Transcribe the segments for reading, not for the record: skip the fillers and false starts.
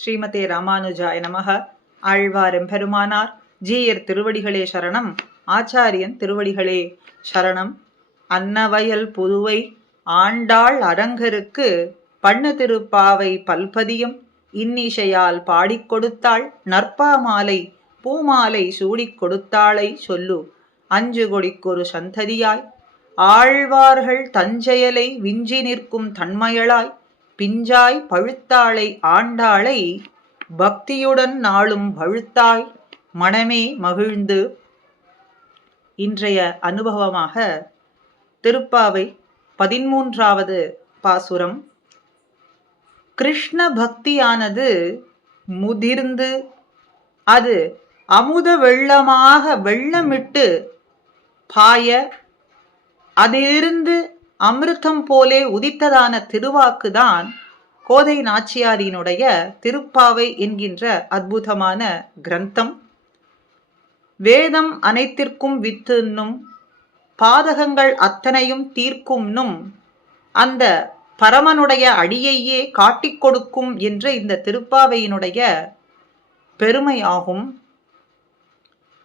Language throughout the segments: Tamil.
ஸ்ரீமதே ராமானுஜாய நமக. ஆழ்வார் எம்பெருமானார் ஜீயர் திருவடிகளே சரணம். ஆச்சாரியன் திருவடிகளே சரணம். அன்னவயல் புதுவை ஆண்டாள் அரங்கருக்கு பண்ணு திருப்பாவை பல்பதியும் இன்னிசையால் பாடிக் கொடுத்தாள். நற்பாமாலை பூமாலை சூடிக் கொடுத்தாளை சொல்லு அஞ்சு கொடிக்கொரு சந்ததியாய். ஆழ்வார்கள் தஞ்செயலை விஞ்சி நிற்கும் தன்மையளாய் பிஞ்சாய் பழுத்தாளை ஆண்டாளை பக்தியுடன் நாளும் வழுத்தாய் மனமே மகிழ்ந்து. இன்றைய அனுபவமாக திருப்பாவை 13வது பாசுரம். கிருஷ்ண பக்தியானது முதிர்ந்து அது அமுத வெள்ளமாக வெள்ளமிட்டு பாய அதிலிருந்து அமிர்தம் போலே உதித்ததான திருவாக்குதான் கோதை நாச்சியாரினுடைய திருப்பாவை என்கின்ற அற்புதமான கிரந்தம். வேதம் அனைத்திற்கும் வித்துன்னும் பாதகங்கள் அத்தனையும் தீர்க்கும்னும் அந்த பரமனுடைய அடியையே காட்டிக் கொடுக்கும் என்ற இந்த திருப்பாவையினுடைய பெருமையாகும்.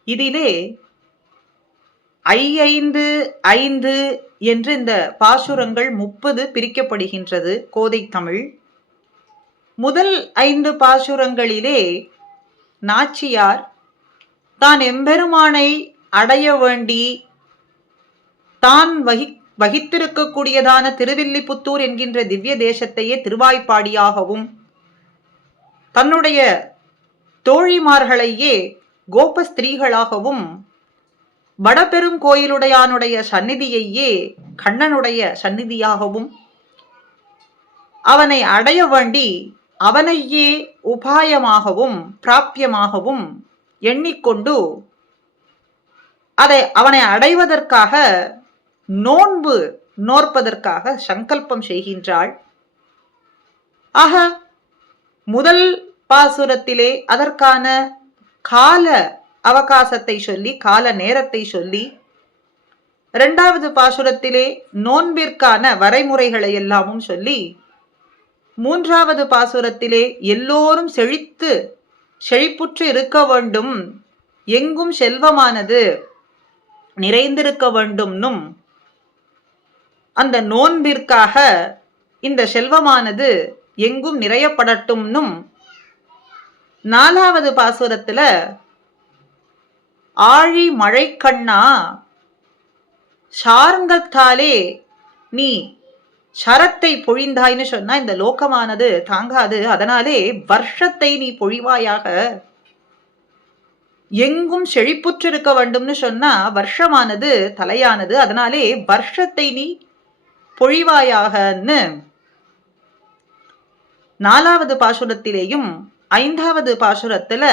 இதிலே 5 என்று இந்த பாசுரங்கள் 30 பிரிக்கப்படுகின்றது கோதை தமிழ். முதல் 5 பாசுரங்களிலே நாச்சியார் தான் எம்பெருமானை அடைய வேண்டி தான் வகித்திருக்கக்கூடியதான திருவில்லிபுத்தூர் என்கின்ற திவ்ய தேசத்தையே திருவாய்ப்பாடியாகவும் தன்னுடைய தோழிமார்களையே கோபஸ்திரீகளாகவும் வடபெரும் கோயிலுடையானுடைய சந்நிதியையே கண்ணனுடைய சந்நிதியாகவும் அவனை அடைய வேண்டி அவனையே உபாயமாகவும் பிராப்பியமாகவும் எண்ணிக்கொண்டு அவனை அடைவதற்காக நோன்பு நோற்பதற்காக சங்கல்பம் செய்கின்றாள். ஆக முதல் பாசுரத்திலே அதற்கான கால அவகாசத்தை சொல்லி கால நேரத்தை சொல்லி 2வது பாசுரத்திலே நோன்பிற்கான வரைமுறைகளை எல்லாமும் சொல்லி 3வது பாசுரத்திலே எல்லோரும் செழிப்புற்று இருக்க வேண்டும், எங்கும் செல்வமானது நிறைந்திருக்க வேண்டும்னும் அந்த நோன்பிற்காக இந்த செல்வமானது எங்கும் நிறையப்படட்டும்னும் 4வது பாசுரத்துல ஆழி மழை கண்ணா சார்ங்கத்தாலே நீ சரத்தை பொழிந்தாய்னு சொன்னா இந்த லோகமானது தாங்காது, அதனாலே வருஷத்தை நீ பொழிவாயாக. எங்கும் செழிப்புற்றிருக்க வேண்டும்னு சொன்னா வருஷமானது தலையானது, அதனாலே வருஷத்தை நீ பொழிவாயாகன்னு 4வது பாசுரத்திலேயும் 5வது பாசுரத்துல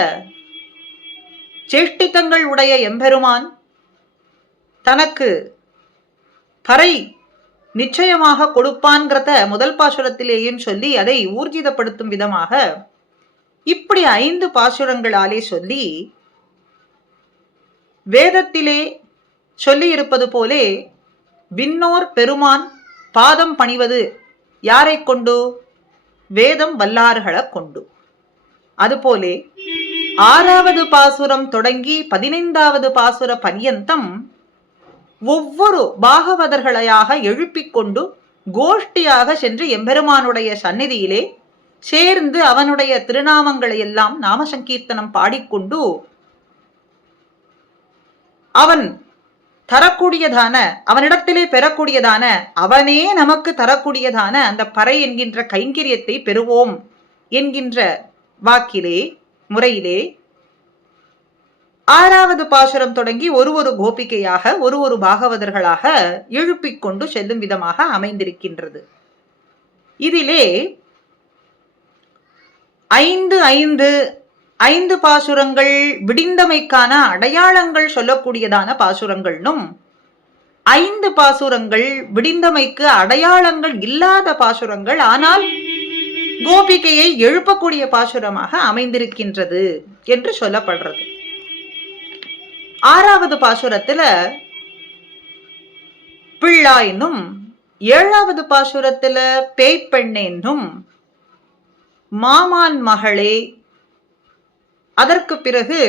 சேஷ்டித்தங்கள் உடைய எம்பெருமான் தனக்கு பறை நிச்சயமாக கொடுப்பான்கிறத முதல் பாசுரத்திலேயும் சொல்லி அதை ஊர்ஜிதப்படுத்தும் விதமாக இப்படி 5 பாசுரங்களாலே சொல்லி வேதத்திலே சொல்லி இருப்பது போலே விண்ணோர் பெருமான் பாதம் பணிவது யாரை கொண்டு? வேதம் வல்லார்களை கொண்டு. அதுபோலே 6வது பாசுரம் தொடங்கி 15வது பாசுர பர்யந்தம் ஒவ்வொரு பாகவதர்களையாக எழுப்பிக் கொண்டு கோஷ்டியாக சென்று எம்பெருமானுடைய சந்நிதியிலே சேர்ந்து அவனுடைய திருநாமங்களை எல்லாம் நாம சங்கீர்த்தனம் பாடிக்கொண்டு அவன் தரக்கூடியதான அவனிடத்திலே பெறக்கூடியதான அவனே நமக்கு தரக்கூடியதான அந்த பறை என்கின்ற கைங்கரியத்தை பெறுவோம் என்கின்ற வாக்கிலே முறையிலே 6வது பாசுரம் தொடங்கி ஒரு கோபிகையாக ஒரு பாகவதர்களாக எழுப்பிக் கொண்டு செல்லும் விதமாக அமைந்திருக்கின்றது. இதிலே 5 பாசுரங்கள் விடிந்தமைக்கான அடையாளங்கள் சொல்லக்கூடியதான பாசுரங்கள்னும் 5 பாசுரங்கள் விடிந்தமைக்கு அடையாளங்கள் இல்லாத பாசுரங்கள், ஆனால் கோபிகையை எழுப்பக்கூடிய பாசுரமாக அமைந்திருக்கின்றது என்று சொல்லப்படுறது. 6வது பாசுரத்துல பிள்ளாயினும் 7வது பாசுரத்துல பேய்ப்பெண்ணென்னும் மாமான் மகளே, அதற்கு பிறகு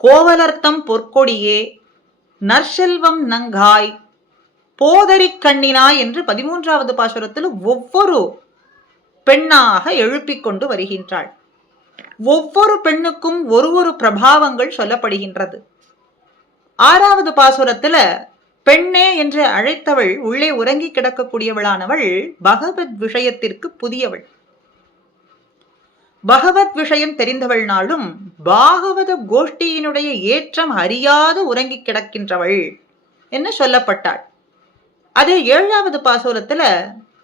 கோவலர்த்தம் பொற்கொடியே, நற்செல்வம் நங்காய், போதரிக் கண்ணினாய் என்று 13வது பாசுரத்தில் ஒவ்வொரு பெண்ணாக எழுப்பிக் கொண்டு வருகின்றாள். ஒவ்வொரு பெண்ணுக்கும் ஒரு பிரபாவங்கள் சொல்லப்படுகின்றது. 6வது பாசுரத்துல பெண்ணே என்று அழைத்தவள் உள்ளே உறங்கி கிடக்கக்கூடியவளானவள் பகவத் விஷயத்திற்கு புதியவள். பகவத் விஷயம் தெரிந்தவள்னாலும் பாகவத கோஷ்டியினுடைய ஏற்றம் அறியாது உறங்கி கிடக்கின்றவள் என்று சொல்லப்பட்டாள். அதே 7வது பாசுரத்துல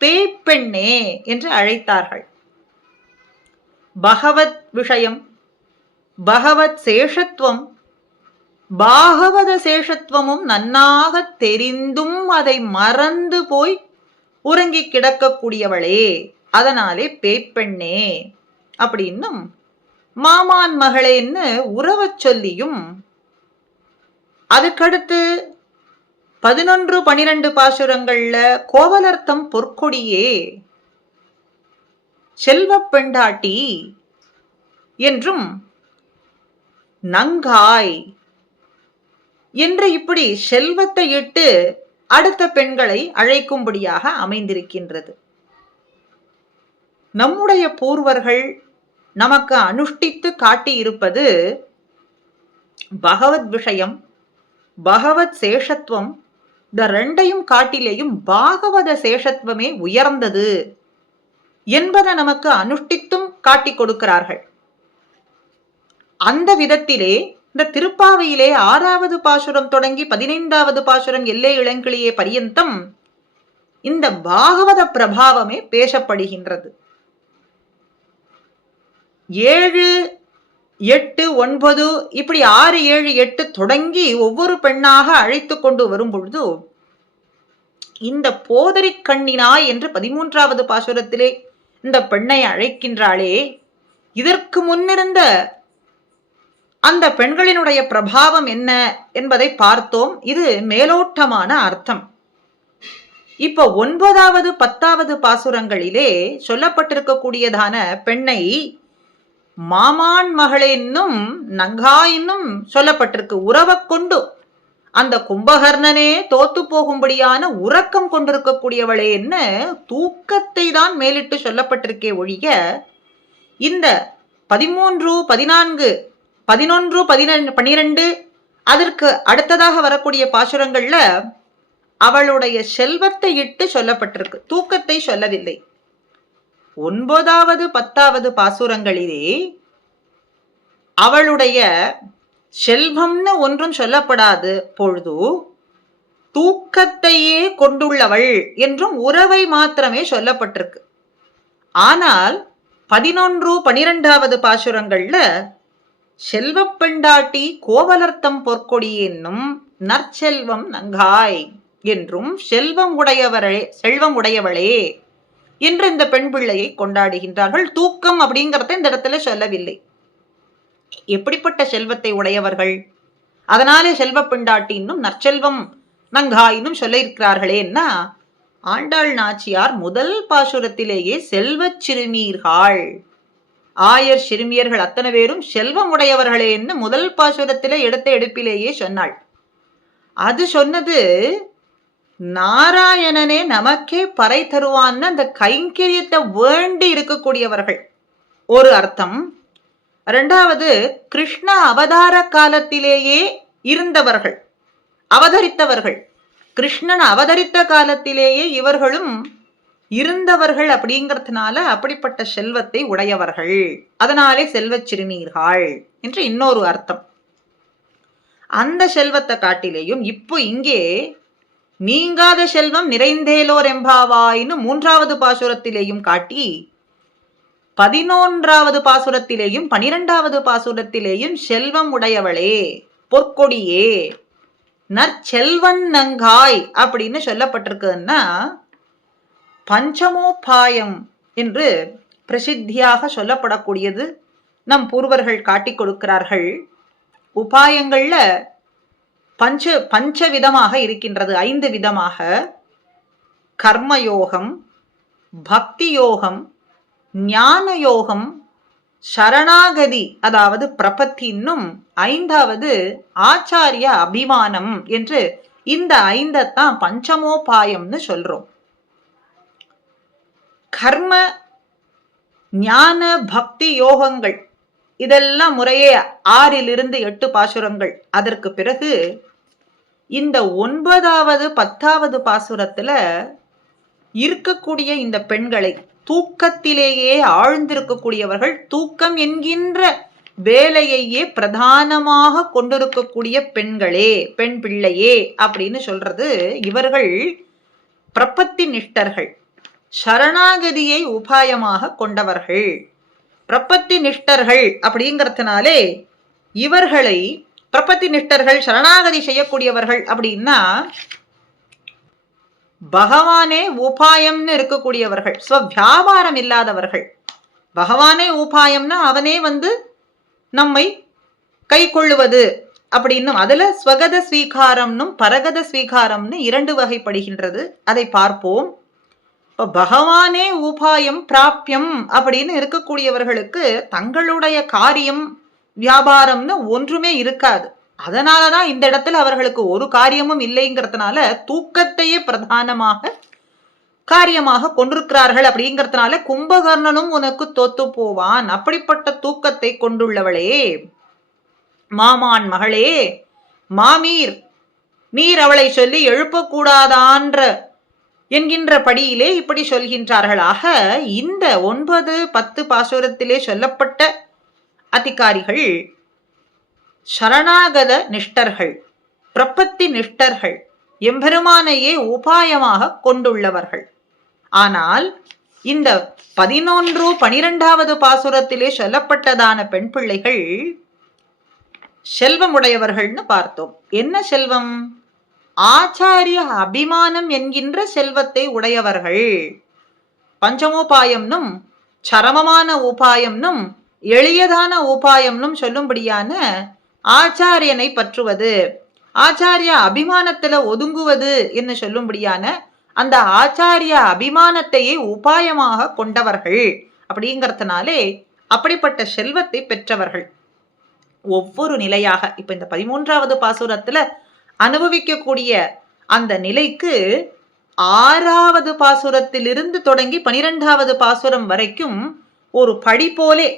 பேய்ப்பெண்ணே என்று அழைத்தார்கள். பகவத் விஷயம், பகவத் சேஷத்துவம், பாகவத சேஷத்துவமும் நன்னாக தெரிந்தும் அதை மறந்து போய் உறங்கி கிடக்கக்கூடியவளே, அதனாலே பேய்ப்பெண்ணே அப்படின்னும் மாமான் மகளேன்னு உறவச் சொல்லியும், அதுக்கடுத்து 11, 12 பாசுரங்கள்ல கோவலர்த்தம் பொற்கொடியே, செல்வ பெண்டாட்டி என்றும் நங்காய் என்று இப்படி செல்வத்தை இட்டு அடுத்த பெண்களை அழைக்கும்படியாக அமைந்திருக்கின்றது. நம்முடைய பூர்வர்கள் நமக்கு அனுஷ்டித்து காட்டியிருப்பது பகவத் விஷயம், பகவத் சேஷத்துவம். இந்த ரெண்டையும் காட்டிலேயும் பாகவத சேஷத்துவமே உயர்ந்தது என்பதை நமக்கு அனுஷ்டித்தும் காட்டிக் கொடுக்கிறார்கள். அந்த விதத்திலே இந்த திருப்பாவையிலே 6வது பாசுரம் தொடங்கி 15வது பாசுரம் எல்லே இளங்கிளியே பரியந்தம் இந்த பாகவத பிரபாவமே பேசப்படுகின்றது. 7, 8, 9 இப்படி 6, 7, 8 தொடங்கி ஒவ்வொரு பெண்ணாக அழைத்து கொண்டு வரும் பொழுது இந்த போதரிக் கண்ணினாய் என்று 13வது பாசுரத்திலே இந்த பெண்ணை அழைக்கின்றாளே, இதற்கு முன்னிருந்த அந்த பெண்களினுடைய பிரபாவம் என்ன என்பதை பார்த்தோம். இது மேலோட்டமான அர்த்தம். இப்ப 9வது 10வது பாசுரங்களிலே சொல்லப்பட்டிருக்கக்கூடியதான பெண்ணை மாமான் மகளேன்னும் நங்காயின்னும் சொல்லப்பட்டிருக்கு. உறவை கொண்டு அந்த கும்பகர்ணனே தோத்து போகும்படியான உறக்கம் கொண்டிருக்கக்கூடியவளே என்ன தூக்கத்தை தான் மேலிட்டு சொல்லப்பட்டிருக்கே ஒழிய இந்த 13, 14, 11, 12 அதற்கு அடுத்ததாக வரக்கூடிய பாசுரங்கள்ல அவளுடைய செல்வத்தை இட்டு சொல்லப்பட்டிருக்கு, தூக்கத்தை சொல்லவில்லை. 9வது 10வது பாசுரங்களிலே அவளுடைய செல்வம்னு ஒன்றும் சொல்லப்படாது பொழுது தூக்கத்தையே கொண்டுள்ளவள் என்றும் உறவை மாத்திரமே சொல்லப்பட்டிருக்கு. ஆனால் 11, 12வது பாசுரங்கள்ல செல்வ பெண்டாட்டி கோவலர்த்தம் பொற்கொடி என்னும் நற்செல்வம் நங்காய் என்றும் செல்வம் உடையவளே என்று இந்த பெண் பிள்ளையை கொண்டாடுகின்றார்கள். தூக்கம் அப்படிங்கிறத இந்த இடத்துல சொல்லவில்லை. எப்படிப்பட்ட செல்வத்தை உடையவர்கள், அதனாலே செல்வ பெண்டாட்டி இன்னும் நற்செல்வம் நங்காயினும் சொல்ல இருக்கிறார்களேன்னா, ஆண்டாள் நாச்சியார் முதல் பாசுரத்திலேயே செல்வச் சிறுமீர்கள், ஆயர் சிறுமியர்கள் அத்தனை பேரும் செல்வம் உடையவர்களே என்று முதல் பாசுரத்திலே எடுத்த எடுப்பிலேயே சொன்னாள். அது சொன்னது நாராயணனே நமக்கே பறை தருவான்னு அந்த கைங்கரியத்தை வேண்டி இருக்கக்கூடியவர்கள் ஒரு அர்த்தம். 2வது கிருஷ்ண அவதார காலத்திலேயே இருந்தவர்கள், அவதரித்தவர்கள். கிருஷ்ணன் அவதரித்த காலத்திலேயே இவர்களும் இருந்தவர்கள் அப்படிங்கிறதுனால அப்படிப்பட்ட செல்வத்தை உடையவர்கள், அதனாலே செல்வச் சிறுமீர்கள் என்று இன்னொரு அர்த்தம். அந்த செல்வத்தை காட்டிலேயும் இப்போ இங்கே நீங்காத செல்வம் நிறைந்தேலோர் எம்பாவாயின்னு 3வது பாசுரத்திலேயும் காட்டி 11வது பாசுரத்திலேயும் 12வது பாசுரத்திலேயும் செல்வம் உடையவளே, பொற்கொடியே, நற்செல்வன் நங்காய் அப்படின்னு சொல்லப்பட்டிருக்குன்னா பஞ்சமோபாயம் என்று பிரசித்தியாக சொல்லப்படக்கூடியது நம் பூர்வர்கள் காட்டிக் கொடுக்கிறார்கள். உபாயங்கள்ல பஞ்ச விதமாக இருக்கின்றது, 5 விதமாக. கர்மயோகம், பக்தி யோகம், ஞான யோகம், சரணாகதி அதாவது பிரபத்தின்னும், ஐந்தாவது ஆச்சாரிய அபிமானம் என்று இந்த ஐந்தத்தான் பஞ்சமோபாயம்னு சொல்றோம். கர்ம ஞான பக்தி யோகங்கள் இதெல்லாம் முறையே 6லிருந்து 8 பாசுரங்கள். அதற்கு பிறகு இந்த 9வது 10வது பாசுரத்துல இருக்கக்கூடிய இந்த பெண்களை, தூக்கத்திலேயே ஆழ்ந்திருக்கக்கூடியவர்கள், தூக்கம் என்கின்ற வேலையையே பிரதானமாக கொண்டிருக்கக்கூடிய பெண்களே, பெண் பிள்ளையே அப்படின்னு சொல்றது. இவர்கள் பிரபத்தி நிஷ்டர்கள், சரணாகதியை உபாயமாக கொண்டவர்கள். பிரபத்தி நிஷ்டர்கள் அப்படிங்கிறதுனாலே இவர்களை, பிரபத்தி நிஷ்டர்கள் சரணாகதி செய்யக்கூடியவர்கள் அப்படின்னா பகவானே உபாயம்னு இருக்கக்கூடியவர்கள், வியாபாரம் இல்லாதவர்கள். பகவானே உபாயம்னா அவனே நம்மை கை கொள்ளுவது அப்படின்னும், அதுல ஸ்வகத ஸ்வீகாரம்னும் பரகத ஸ்வீகாரம்னு 2 வகைப்படுகின்றது. அதை பார்ப்போம். இப்ப பகவானே உபாயம் பிராப்யம் அப்படின்னு இருக்கக்கூடியவர்களுக்கு தங்களுடைய காரியம் வியாபாரம்னு ஒன்றுமே இருக்காது. அதனாலதான் இந்த இடத்துல அவர்களுக்கு ஒரு காரியமும் இல்லைங்கிறதுனால தூக்கத்தையே பிரதானமாக காரியமாக கொண்டிருக்கிறார்கள். அப்படிங்கிறதுனால கும்பகர்ணனும் உனக்கு தோத்து போவான். அப்படிப்பட்ட தூக்கத்தை கொண்டுள்ளவளே, மாமான் மகளே, மாமீர், நீர் அவளை சொல்லி எழுப்பக்கூடாதான்ற என்கின்ற படியிலே இப்படி சொல்கின்றார்களாக. இந்த 9, 10 பாசுரத்திலே சொல்லப்பட்ட அதிகாரிகள் சரணாகத நிஷ்டர்கள், பிரபத்தி நிஷ்டர்கள், எம்பெருமானையே உபாயமாக கொண்டுள்ளவர்கள். ஆனால் இந்த 11, 12வது பாசுரத்திலே சொல்லப்பட்டதான பெண் பிள்ளைகள் செல்வமுடையவர்கள்னு பார்த்தோம். என்ன செல்வம்? ஆச்சாரிய அபிமானம் என்கின்ற செல்வத்தை உடையவர்கள். பஞ்சமோபாயம்னும் சரமமான உபாயம்னும் எளியதான உபாயம்னும் சொல்லும்படியான ஆச்சாரியனை பற்றுவது, ஆச்சாரிய அபிமானத்துல ஒதுங்குவது என்று சொல்லும்படியான அந்த ஆச்சாரிய அபிமானத்தையே உபாயமாக கொண்டவர்கள். அப்படிங்கிறதுனாலே அப்படிப்பட்ட செல்வத்தை பெற்றவர்கள். ஒவ்வொரு நிலையாக இப்ப இந்த 13வது பாசுரத்துல அனுபவிக்கக்கூடிய அந்த நிலைக்கு 6வது பாசுரத்திலிருந்து தொடங்கி 12வது பாசுரம் வரைக்கும் ஒரு படி போலே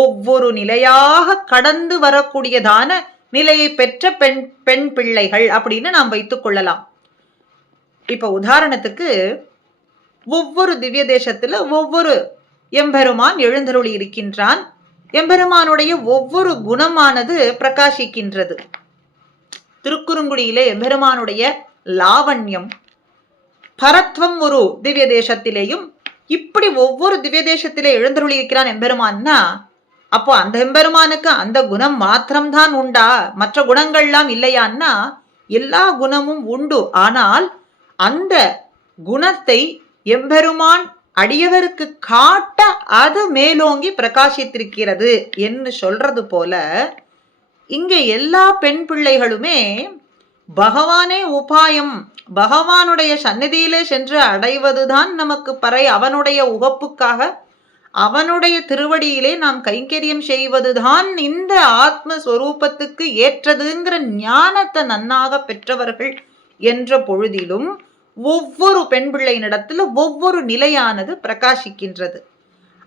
ஒவ்வொரு நிலையாக கடந்து வரக்கூடியதான நிலையை பெற்ற பெண் பிள்ளைகள் அப்படின்னு நாம் வைத்துக் கொள்ளலாம். இப்ப உதாரணத்துக்கு ஒவ்வொரு திவ்ய தேசத்துல ஒவ்வொரு எம்பெருமான் எழுந்தருளி இருக்கின்றான். எம்பெருமானுடைய ஒவ்வொரு குணமானது பிரகாசிக்கின்றது. திருக்குறுங்குடியிலே எம்பெருமானுடைய லாவண்யம், பரத்வம் ஒரு திவ்ய தேசத்திலேயும், இப்படி ஒவ்வொரு திவ்ய தேசத்திலே எழுந்தருளி இருக்கிறான் எம்பெருமான்னா, அப்போ அந்த எம்பெருமானுக்கு அந்த குணம் மாத்திரம்தான் உண்டா, மற்ற குணங்கள்லாம் இல்லையான்னா எல்லா குணமும் உண்டு. ஆனால் அந்த குணத்தை எம்பெருமான் அடியவருக்கு காட்ட அது மேலோங்கி பிரகாசித்திருக்கிறது என்று சொல்றது போல இங்கே எல்லா பெண் பிள்ளைகளுமே பகவானே உபாயம், பகவானுடைய சந்நிதியிலே சென்று அடைவதுதான் நமக்கு பறை, அவனுடைய உகப்புக்காக அவனுடைய திருவடியிலே நாம் கைங்கரியம் செய்வதுதான் இந்த ஆத்மஸ்வரூபத்துக்கு ஏற்றதுங்கிற ஞானத்தை நன்னாக பெற்றவர்கள் என்ற பொழுதிலும் ஒவ்வொரு பெண் பிள்ளையினிடத்துல ஒவ்வொரு நிலையானது பிரகாசிக்கின்றது.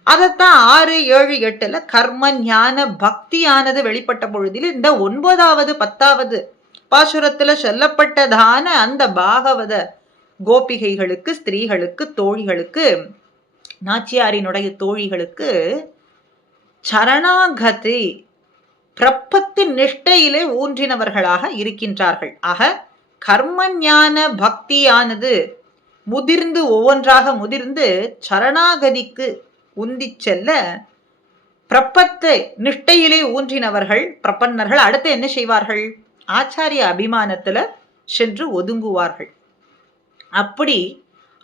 அதைத்தான் 6, 7, 8ல கர்ம ஞான பக்தியானது வெளிப்பட்ட பொழுதில் இந்த 9வது 10வது பாசுரத்துல சொல்லப்பட்டதான அந்த பாகவத கோபிகைகளுக்கு, ஸ்திரீகளுக்கு, தோழிகளுக்கு, நாச்சியாரினுடைய தோழிகளுக்கு சரணாகதி பிரபத்தி நிஷ்டையிலே ஊன்றினவர்களாக இருக்கின்றார்கள். ஆக கர்ம ஞான பக்தியானது முதிர்ந்து ஒவ்வொன்றாக முதிர்ந்து சரணாகதிக்கு உந்தி செல்ல பிரபத்தை நிஷ்டையிலே ஊன்றினவர்கள் பிரபன்னர்கள் அடுத்து என்ன செய்வார்கள்? ஆச்சாரிய அபிமானத்துல சென்று ஒதுங்குவார்கள். அப்படி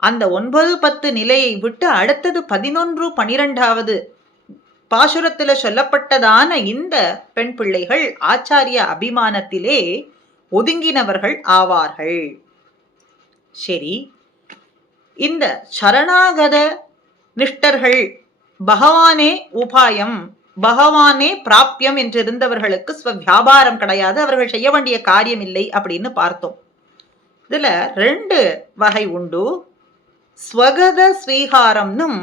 அந்த 9, 10 நிலையை விட்டு அடுத்தது 11, 12வது பாசுரத்துல சொல்லப்பட்டதான இந்த பெண் பிள்ளைகள் ஆச்சாரிய அபிமானத்திலே ஒதுங்கினவர்கள் ஆவார்கள். சரி, இந்த சரணாகத நிஷ்டர்கள் பகவானே உபாயம், பகவானே பிராப்யம் என்றிருந்தவர்களுக்கு ஸ்வ வியாபாரம் கிடையாது, அவர்கள் செய்ய வேண்டிய காரியம் இல்லை அப்படின்னு பார்த்தோம். இதுல 2 வகை உண்டு. ஸ்வகத ஸ்வீகாரம்னும்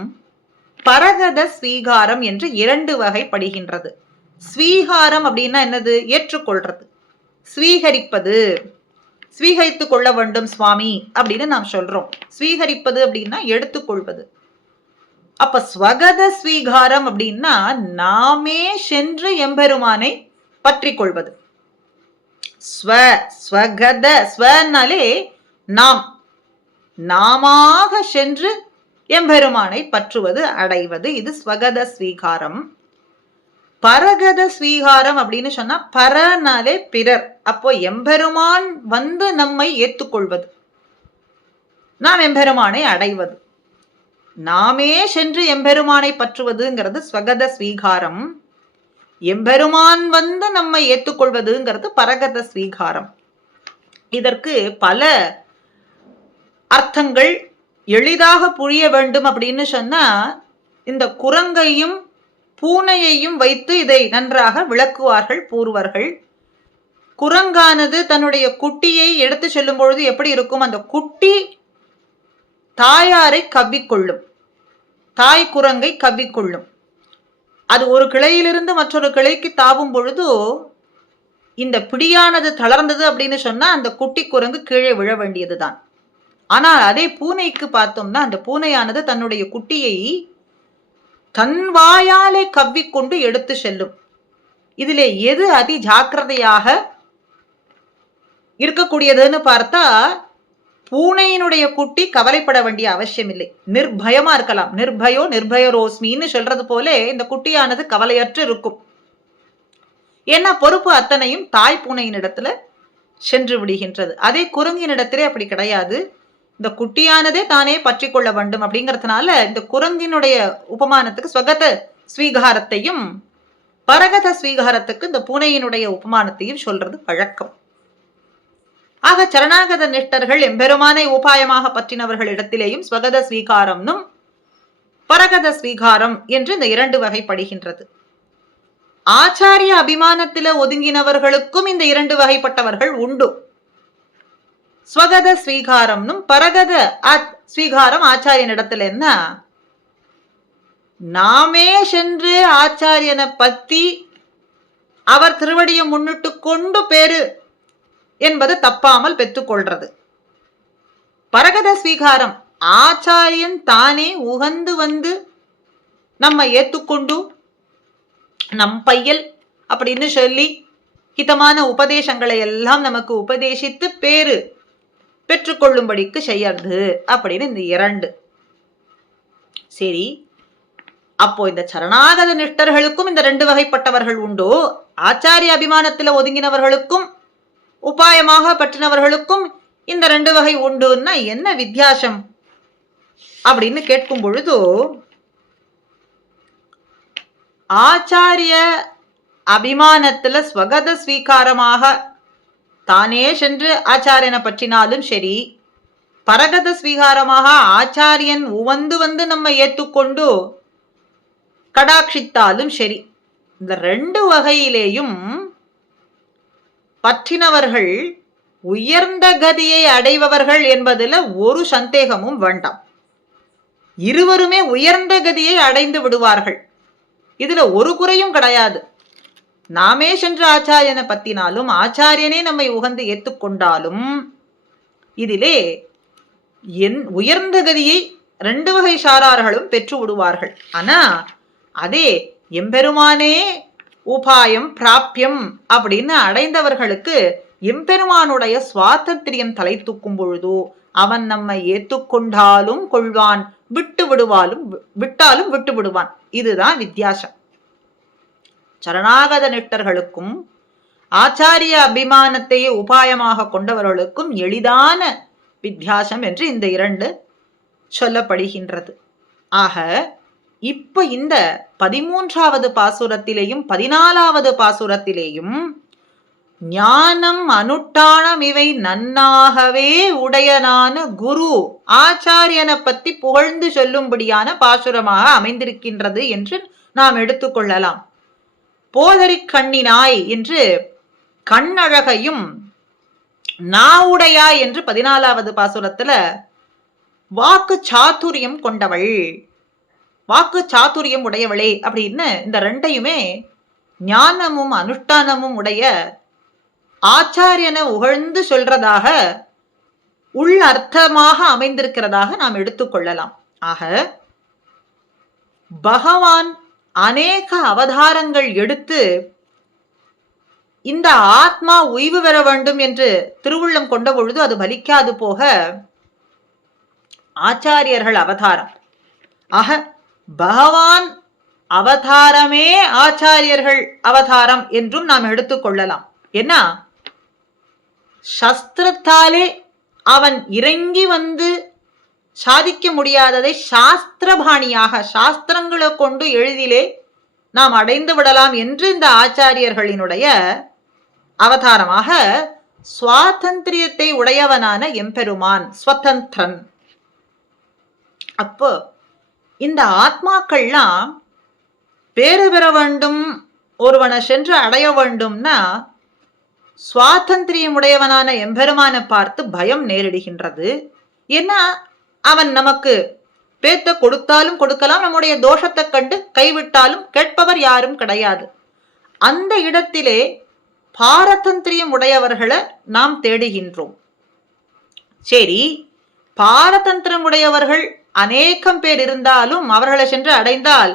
பரகத ஸ்வீகாரம் என்று 2 வகைப்படுகின்றது. ஸ்வீகாரம் அப்படின்னா என்னது? ஏற்றுக்கொள்றது, ஸ்வீகரிப்பது, ஸ்வீகரித்துக் கொள்ள வேண்டும் சுவாமி அப்படின்னு நாம் சொல்றோம். ஸ்வீகரிப்பது அப்படின்னா எடுத்துக்கொள்வது. அப்ப ஸ்வகத ஸ்வீகாரம் அப்படின்னா நாமே சென்று எம்பெருமானை பற்றி கொள்வது. ஸ்வகத, ஸ்வனாலே நாம், நாமாக சென்று எம்பெருமானை பற்றுவது, அடைவது, இது ஸ்வகத ஸ்வீகாரம். பரகத ஸ்வீகாரம் அப்படின்னு சொன்னா பரனாலே பிறர். அப்போ எம்பெருமான் வந்து நம்மை ஏற்றுக்கொள்வது, நாம் எம்பெருமானை அடைவது, நாமே சென்று எம்பெருமானை பற்றுவதுங்கிறது ஸ்வகத ஸ்வீகாரம். எம்பெருமான் வந்து நம்மை ஏற்றுக்கொள்வதுங்கிறது பரகத ஸ்வீகாரம். இதற்கு பல அர்த்தங்கள் எளிதாக புரிய வேண்டும் அப்படின்னு சொன்னா இந்த குரங்கையும் பூனையையும் வைத்து இதை நன்றாக விளக்குவார்கள் பூர்வர்கள். குரங்கானது தன்னுடைய குட்டியை எடுத்து செல்லும் பொழுது எப்படி இருக்கும்? அந்த குட்டி தாயாரை கவ்விக்கொள்ளும், தாய் குரங்கை கவ்விக்கொள்ளும். அது ஒரு கிளையிலிருந்து மற்றொரு கிளைக்கு தாவும் பொழுது இந்த பிடியானது தளர்ந்தது அப்படின்னு சொன்னா அந்த குட்டி குரங்கு கீழே விழ வேண்டியதுதான். ஆனால் அதே பூனைக்கு பார்த்தோம்னா அந்த பூனையானது தன்னுடைய குட்டியை தன் வாயாலே கவ்விக்கொண்டு எடுத்து செல்லும். இதிலே எது அதி ஜாக்கிரதையாக இருக்கக்கூடியதுன்னு பார்த்தா பூனையினுடைய குட்டி கவலைப்பட வேண்டிய அவசியம் இல்லை, நிர்பயமா இருக்கலாம். நிர்பயோ நிர்பயரோஸ்மின்னு சொல்றது போல இந்த குட்டியானது கவலையற்று இருக்கும். ஏன்னா பொறுப்பு அத்தனையும் தாய் பூனையினிடத்துல சென்று விடுகின்றது. அதே குரங்கினிடத்திலே அப்படி கிடையாது. இந்த குட்டியானதே தானே பற்றி கொள்ள வேண்டும் அப்படிங்கிறதுனால இந்த குரங்கினுடைய உபமானத்துக்கு ஸ்வகத ஸ்வீகாரத்தையும் பரகத ஸ்வீகாரத்துக்கு இந்த பூனையினுடைய உபமானத்தையும் சொல்றது பழக்கம். ஆக சரணாகத நிஷ்டர்கள் எம்பெருமானை உபாயமாக பற்றினவர்கள் இடத்திலேயும் ஸ்வகத ஸ்வீகாரம்னும் பரகத ஸ்வீகாரம் என்று இந்த 2 வகைப்படுகின்றது. ஆச்சாரிய அபிமானத்தில ஒதுங்கினவர்களுக்கும் இந்த 2 வகைப்பட்டவர்கள் உண்டு. ஸ்வகத ஸ்வீகாரம்னும் பரகத ஸ்வீகாரம் ஆச்சாரியனிடத்துல என்ன? நாமே சென்று ஆச்சாரியனை பத்தி அவர் திருவடியை முன்னிட்டு கொண்டு பேரு என்பது தப்பாமல் பெற்றுக்கொள்றது. பரகத ஸ்வீகாரம் ஆச்சாரியன் தானே உகந்து வந்து நம்ம ஏத்துக்கொண்டு நம் பையல் அப்படின்னு சொல்லி ஹிதமான உபதேசங்களை எல்லாம் நமக்கு உபதேசித்து பேரு பெற்றுக்கொள்ளும்படிக்கு செய்யறது அப்படின்னு இந்த 2. சரி, அப்போ இந்த சரணாகத நிஷ்டர்களுக்கும் இந்த 2 வகைப்பட்டவர்கள் உண்டு. ஆச்சாரிய அபிமானத்துல ஒதுங்கினவர்களுக்கும் உபாயமாக பற்றினவர்களுக்கும் இந்த 2 வகை உண்டுன்னா என்ன வித்தியாசம் அப்படின்னு கேட்கும் பொழுது, ஆச்சாரிய அபிமானத்துல ஸ்வகத ஸ்வீகாரமாக தானே சென்று ஆச்சாரியனை பற்றினாலும் சரி, பரகத ஸ்வீகாரமாக ஆச்சாரியன் உவந்து வந்து நம்ம ஏற்றுக்கொண்டு கடாட்சித்தாலும் சரி, இந்த 2 வகையிலேயும் பற்றினவர்கள் உயர்ந்த கதியை அடைபவர்கள் என்பதில் ஒரு சந்தேகமும் வேண்டாம். இருவருமே உயர்ந்த கதியை அடைந்து விடுவார்கள், இதுல ஒரு குறையும் கிடையாது. நாமே சென்று ஆச்சாரியனை பத்தினாலும் ஆச்சாரியனே நம்மை உகந்து ஏற்றுக்கொண்டாலும் இதிலே உயர்ந்த கதியை 2 வகை சாரார்களும் பெற்று விடுவார்கள். ஆனா அதே எம்பெருமானே உபாயம் பிராப்யம் அப்படின்னு அடைந்தவர்களுக்கு எம்பெருமானுடைய சுவாதந்திரியம் தலை தூக்கும் பொழுதோ அவன் நம்மை ஏற்றுக்கொண்டாலும் கொள்வான், விட்டாலும் விட்டு விடுவான். இதுதான் வித்தியாசம். சரணாகத நிஷ்டர்களுக்கும் ஆச்சாரிய அபிமானத்தையே உபாயமாக கொண்டவர்களுக்கும் எளிதான வித்தியாசம் என்று இந்த 2 சொல்லப்படுகின்றது. ஆக இப்ப இந்த 13வது பாசுரத்திலேயும் 14வது பாசுரத்திலேயும் ஞானம் அனுட்டானம் இவை நன்னாகவே உடையனான குரு ஆச்சாரியனை பத்தி புகழ்ந்து சொல்லும்படியான பாசுரமாக அமைந்திருக்கின்றது என்று நாம் எடுத்துக்கொள்ளலாம். போதரி கண்ணினாய் என்று கண்ணழகையும், நாவுடையாய் என்று 14வது பாசுரத்துல வாக்கு சாதுரியம் கொண்டவள், வாக்கு சாதுரியம் உடையவளே அப்படின்னு இந்த ரெண்டையுமே ஞானமும் அனுஷ்டானமும் உடைய ஆச்சாரியனை உகழ்ந்து சொல்றதாக உள் அர்த்தமாக அமைந்திருக்கிறதாக நாம் எடுத்துக்கொள்ளலாம். ஆக பகவான் அநேக அவதாரங்கள் எடுத்து இந்த ஆத்மா ஓய்வு பெற வேண்டும் என்று திருவுள்ளம் கொண்ட பொழுது அது பலிக்காது போக ஆச்சாரியர்கள் அவதாரம். ஆக பகவான் அவதாரமே ஆச்சாரியர்கள் அவதாரம் என்றும் நாம் எடுத்துக்கொள்ளலாம். ஏன்னா சஸ்திரத்தாலே அவன் இறங்கி வந்து சாதிக்க முடியாததை சாஸ்திரபாணியாக சாஸ்திரங்களை கொண்டு எளிதிலே நாம் அடைந்து விடலாம் என்று இந்த ஆச்சாரியர்களினுடைய அவதாரமாக சுவாதந்திரியத்தை உடையவனான எம்பெருமான் ஸ்வதந்திரன். அப்போ இந்த ஆத்மாக்கள்லாம் பேறு பெற வேண்டும், ஒருவனை சென்று அடைய வேண்டும்னா சுவாதந்திரியம் உடையவனான எம்பெருமானை பார்த்து பயம் நேரிடுகின்றது. ஏன்னா அவன் நமக்கு பேத்த கொடுத்தாலும் கொடுக்கலாம், நம்முடைய தோஷத்தை கண்டு கைவிட்டாலும் கேட்பவர் யாரும் கிடையாது. அந்த இடத்திலே பாரதந்திரியம் உடையவர்களை நாம் தேடுகின்றோம். சரி, பாரதந்திரம் உடையவர்கள் அநேகம் பேர் இருந்தாலும் அவர்களை சென்று அடைந்தால்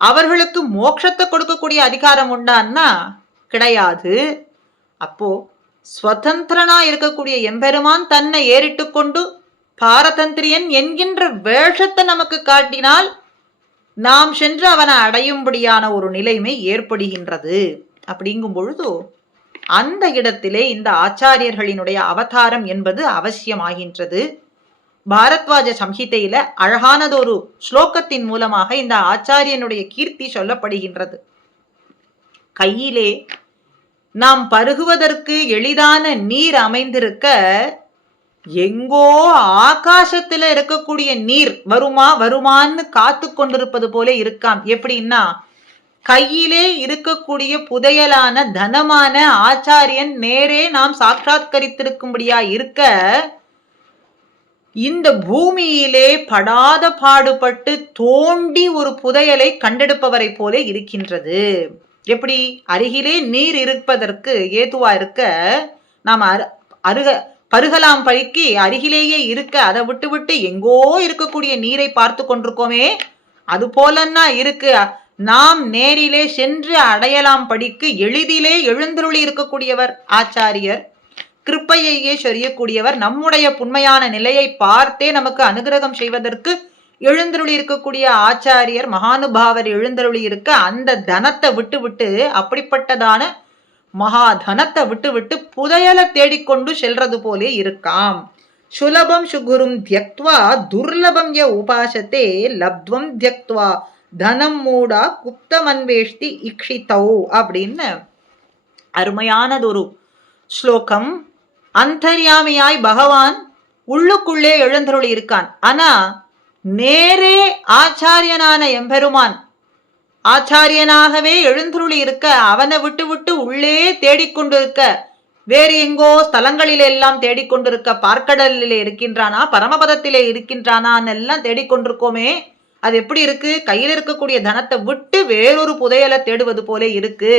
அவர்களுக்கு மோட்சத்தை கொடுக்கக்கூடிய அதிகாரம் உண்டான்னா கிடையாது. அப்போ ஸ்வதந்திரனா இருக்கக்கூடிய எம்பெருமான் தன்னை ஏறிட்டு கொண்டு பாரதந்திரியன் என்கின்ற வேஷத்தை நமக்கு காட்டினால் நாம் சென்று அவனை அடையும்படியான ஒரு நிலைமை ஏற்படுகின்றது. அப்படிங்கும் பொழுது அந்த இடத்திலே இந்த ஆச்சாரியர்களினுடைய அவதாரம் என்பது அவசியமாகின்றது. பாரத்வாஜ சம்ஹிதையில அழகானதொரு ஸ்லோகத்தின் மூலமாக இந்த ஆச்சாரியனுடைய கீர்த்தி சொல்லப்படுகின்றது. கையிலே நாம் பருகுவதற்கு எளிதான நீர் அமைந்திருக்க எங்கோ ஆகாசத்துல இருக்கக்கூடிய நீர் வருமா வருமான்னு காத்து கொண்டிருப்பது போல இருக்காம். எப்படின்னா கையிலே இருக்கக்கூடிய புதையலான தனமான ஆச்சாரியன் நேரே நாம் சாட்சாத்கரித்திருக்கும்படியா இருக்க இந்த பூமியிலே படாத பாடுபட்டு தோண்டி ஒரு புதையலை கண்டெடுப்பவரை போல இருக்கின்றது. எப்படி அருகிலே நீர் இருப்பதற்கு ஏதுவா இருக்க நாம் பருகலாம் பழிக்கு அருகிலேயே இருக்க அதை விட்டு விட்டு எங்கோ இருக்கக்கூடிய நீரை பார்த்து கொண்டிருக்கோமே, அது போலன்னா இருக்கு. நாம் நேரிலே சென்று அடையலாம் படிக்கு எளிதிலே எழுந்தருளி இருக்கக்கூடியவர் ஆச்சாரியர், கிருப்பையையே சொரியக்கூடியவர், நம்முடைய புண்மையான நிலையை பார்த்தே நமக்கு அனுகிரகம் செய்வதற்கு எழுந்தருளி இருக்கக்கூடிய ஆச்சாரியர் மகானுபாவர் எழுந்தருளி இருக்க அந்த தனத்தை விட்டு விட்டு அப்படிப்பட்டதான மகா தனத்தை விட்டு விட்டு புதையலை தேடிக்கொண்டு செல்றது போலே இருக்காம். சுலபம் சுகுரும் தியக்த்வா துர்லபம் ய உபாசத்தே லப்த்வம் தியக்த்வா தனம் மூடா குப்தமன்வேஷ்டி இக்ஷிதௌ அப்படின்னு அருமையானதொரு ஸ்லோகம். அந்தர்யாமியாய் பகவான் உள்ளுக்குள்ளே எழுந்தருளி இருக்கான். ஆனா நேரே ஆச்சாரியனான எம்பெருமான் ஆச்சாரியனாகவே எழுந்தருளி இருக்க அவனை விட்டு விட்டு உள்ளே தேடிக்கொண்டிருக்க, வேறு எங்கோ ஸ்தலங்களில் எல்லாம் தேடிக்கொண்டிருக்க, பார்க்கடலிலே இருக்கின்றானா பரமபதத்திலே இருக்கின்றானான்னு எல்லாம் தேடிக்கொண்டிருக்கோமே, அது எப்படி இருக்கு? கையில் இருக்கக்கூடிய தனத்தை விட்டு வேறொரு புதையலை தேடுவது போலே இருக்கு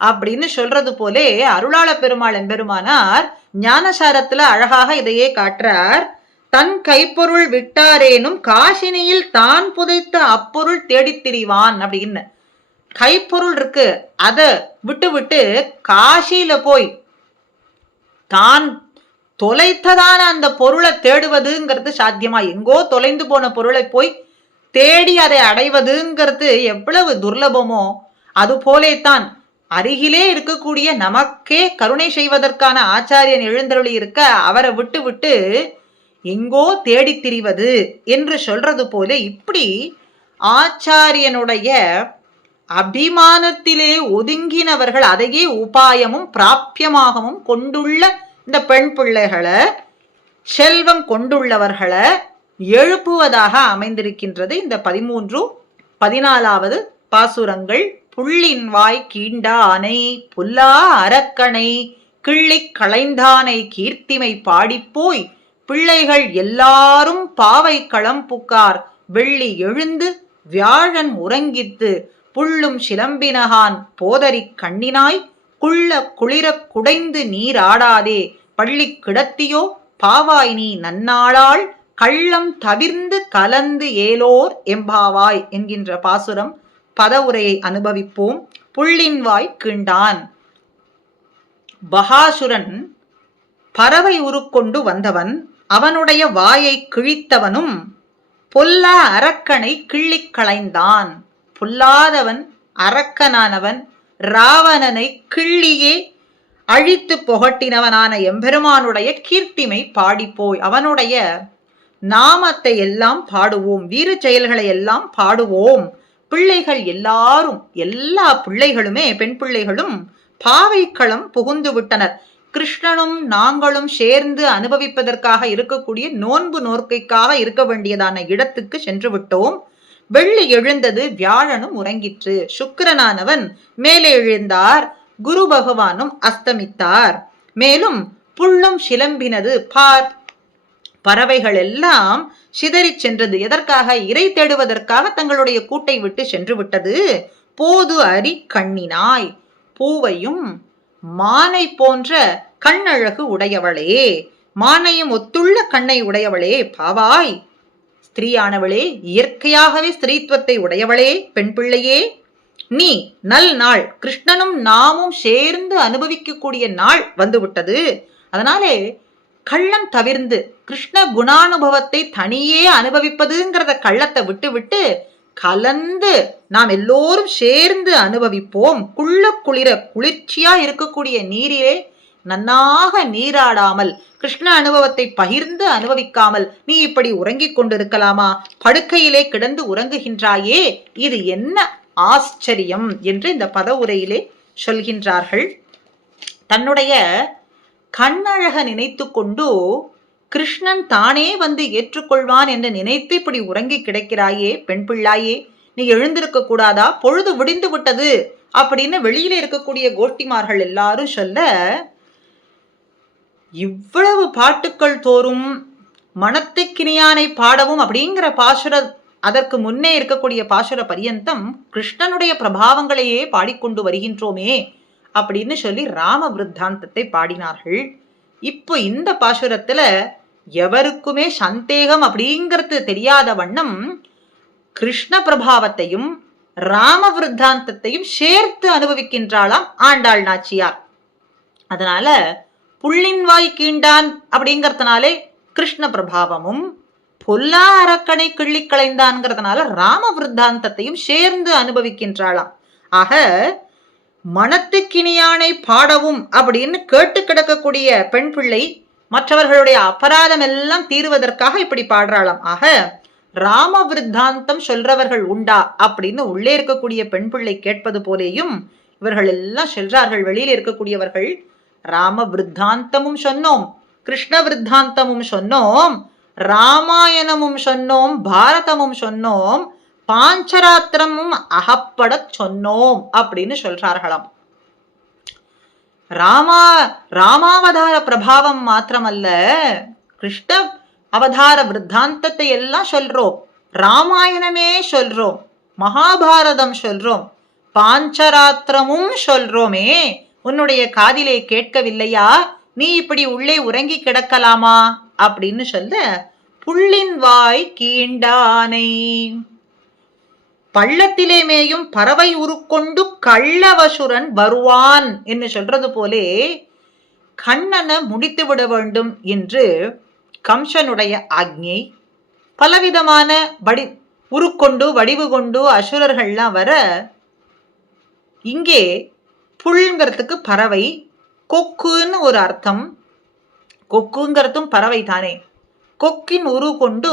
அப்படின்னு சொல்றது போலே அருளாள பெருமாள் எம்பெருமானார் ஞானசாரத்துல அழகாக இதையே காட்டுறார். தன் கைப்பொருள் விட்டாரேனும் காசினியில் தான் புதைத்த அப்பொருள் தேடித் திரிவான் அப்படின்னு. கைப்பொருள் இருக்கு, அதை விட்டு விட்டு காசியில போய் தான் தொலைத்ததான அந்த பொருளை தேடுவதுங்கிறது சாத்தியமா? எங்கோ தொலைந்து போன பொருளை போய் தேடி அதை அடைவதுங்கிறது எவ்வளவு துர்லபமோ அது போலேத்தான் அருகிலே இருக்கக்கூடிய நமக்கே கருணை செய்வதற்கான ஆச்சாரியன் எழுந்தருளி இருக்க அவரை விட்டு விட்டு எங்கோ தேடி திரிவது என்று சொல்றது போல இப்படி ஆச்சாரியனுடைய அபிமானத்திலே ஒதுங்கினவர்கள் அதையே உபாயமும் பிராபியமாகவும் கொண்டுள்ள இந்த பெண் பிள்ளைகளை, செல்வம் கொண்டுள்ளவர்களை எழுப்புவதாக அமைந்திருக்கின்றது இந்த 13, 14வது பாசுரங்கள். புள்ளின் வாய் கீண்டானை புல்லா அரக்கனை கிள்ளிக் களைந்தானை கீர்த்திமை பாடிப்போய் பிள்ளைகள் எல்லாரும் பாவை களம் புக்கார் வெள்ளி எழுந்து வியாழன் உறங்கித்து புள்ளும் சிலம்பினகான் போதரிக் கண்ணினாய் குள்ள குளிரக் குடைந்து நீராடாதே பள்ளி கிடத்தியோ பாவாய் நீ நன்னாளாள் கள்ளம் தவிர்ந்து கலந்து ஏலோர் எம்பாவாய் என்கின்ற பாசுரம் பதவுரையை அனுபவிப்போம். புள்ளின் வாய் கீண்டான். பகாசுரன் பறவை உருக்கொண்டு வந்தவன், அவனுடைய வாயை கிழித்தவனும் பொல்லா அரக்கனை கிள்ளிக் களைந்தான். பொல்லாதவன், அரக்கனானவன், ராவணனை கிள்ளியே அழித்து புகட்டினவனான எம்பெருமானுடைய கீர்த்திமை பாடிப்போய், அவனுடைய நாமத்தை எல்லாம் பாடுவோம், வீர செயல்களை எல்லாம் பாடுவோம். பிள்ளைகள் எல்லாரும், எல்லா பிள்ளைகளுமே, பெண் பிள்ளைகளும் பாவைக்களம் புகுந்து விட்டனர். கிருஷ்ணனும் நாங்களும் சேர்ந்து அனுபவிப்பதற்காக இருக்கக்கூடிய நோன்பு நோர்க்கைக்காக இருக்க வேண்டியதான இடத்துக்கு சென்று விட்டோம். வெள்ளி எழுந்தது, வியாழனும் உறங்கிற்று. சுக்கிரனானவன் மேலே எழுந்தார், குரு பகவானும் அஸ்தமித்தார். மேலும் புல்லும் சிலம்பினது, பார் பறவைகள் எல்லாம் சிதறி சென்றது. எதற்காக? இறை தேடுவதற்காக தங்களுடைய கூட்டை விட்டு சென்று விட்டது. போது அரி கண்ணினாய், பூவையும் மானை போன்ற கண்ணழகு உடையவளே, மானையும் ஒத்துள்ள கண்ணை உடையவளே, பாவாய் ஸ்திரீயானவளே, இயற்கையாகவே ஸ்திரீத்துவத்தை உடையவளே, பெண் பிள்ளையே, நீ நல் நாள், கிருஷ்ணனும் நாமும் சேர்ந்து அனுபவிக்கக்கூடிய நாள் வந்துவிட்டது. அதனாலே கள்ளம் தவிர்ந்து கிருஷ்ண குணானுபவத்தை தனியே அனுபவிப்பதுங்கிறத கள்ளத்தை விட்டு விட்டு கலந்து நாம் எல்லோரும் சேர்ந்து அனுபவிப்போம். குள்ள குளிர குளிர்ச்சியா இருக்கக்கூடிய நீரிலே நன்னாக நீராடாமல், கிருஷ்ண அனுபவத்தை பகிர்ந்து அனுபவிக்காமல் நீ இப்படி உறங்கிக் கொண்டிருக்கலாமா? படுக்கையிலே கிடந்து உறங்குகின்றாயே, இது என்ன ஆச்சரியம் என்று இந்த பதவுரையிலே சொல்கின்றார்கள். தன்னுடைய கண்ணழக நினைத்து கொண்டு கிருஷ்ணன் தானே வந்து ஏற்றுக்கொள்வான் என்று நினைத்து இப்படி உறங்கி கிடக்கிறாயே பெண் பிள்ளாயே, நீ எழுந்திருக்க கூடாதா? பொழுது விடிந்து விட்டது அப்படின்னு வெளியில இருக்கக்கூடிய கோஷ்டிமார்கள் எல்லாரும் சொல்ல, இவ்வளவு பாட்டுக்கள் தோறும் மனத்துக்கினியானை பாடவும் அப்படிங்கிற பாசுர, அதற்கு முன்னே இருக்கக்கூடிய பாசுர பரியந்தம் கிருஷ்ணனுடைய பிரபாவங்களையே பாடிக்கொண்டு வருகின்றோமே அப்படின்னு சொல்லி ராம விருத்தாந்தத்தை பாடினார்கள். இப்போ இந்த பாசுரத்துல எவருக்குமே சந்தேகம் அப்படிங்கிறது தெரியாத வண்ணம் கிருஷ்ண பிரபாவத்தையும் ராம விருத்தாந்தத்தையும் சேர்த்து அனுபவிக்கின்றாளாம் ஆண்டாள் நாச்சியார். அதனால புள்ளின் வாய் கீண்டான் அப்படிங்கறதுனாலே கிருஷ்ண பிரபாவமும், பொல்லா அரக்கனை கிள்ளி களைந்தான்ங்கிறதுனால ராம விருத்தாந்தத்தையும் சேர்ந்து அனுபவிக்கின்றாளாம். ஆக மனத்துக்கினியானை பாடவும் அப்படின்னு கேட்டு கிடக்கக்கூடிய பெண் பிள்ளை மற்றவர்களுடைய அபராதம் எல்லாம் தீருவதற்காக இப்படி பாடுறாளாம். ஆக ராம விருத்தாந்தம் சொல்றவர்கள் உண்டா அப்படின்னு உள்ளே இருக்கக்கூடிய பெண் பிள்ளை கேட்பது போலேயும் இவர்கள் எல்லாம் சொல்றார்கள். வெளியில இருக்கக்கூடியவர்கள் ராம விருத்தாந்தமும் சொன்னோம், கிருஷ்ண விருத்தாந்தமும் சொன்னோம், ராமாயணமும் சொன்னோம், பாரதமும் சொன்னோம், பாஞ்சராத்திரமும் அகப்பட சொன்னோம் அப்படின்னு சொல்றார்களாம். ராமாவதார பிரபாவம் மாத்திரமல்ல, கிருஷ்ண அவதார விருத்தாந்தத்தை எல்லாம் சொல்றோம், ராமாயணமே சொல்றோம், மகாபாரதம் சொல்றோம், பாஞ்சராத்திரமும் சொல்றோமே, உன்னுடைய காதிலே கேட்கவில்லையா? நீ இப்படி உள்ளே உறங்கி கிடக்கலாமா அப்படின்னு சொல்ல, புள்ளின் வாய் கீண்டானை, பள்ளத்திலே மேயும் பறவை உருக்கொண்டு கள்ளவசுரன் வருவான் என்று சொல்றது போலே கண்ணனை முடித்து விட வேண்டும் என்று கம்சனுடைய ஆக்ஞை. பலவிதமான உருக்கொண்டு வடிவு கொண்டு அசுரர்கள்லாம் வர, இங்கே புல்ங்கிறதுக்கு பறவை, கொக்குன்னு ஒரு அர்த்தம். கொக்குங்கிறதும் பறவை தானே. கொக்கின் உரு கொண்டு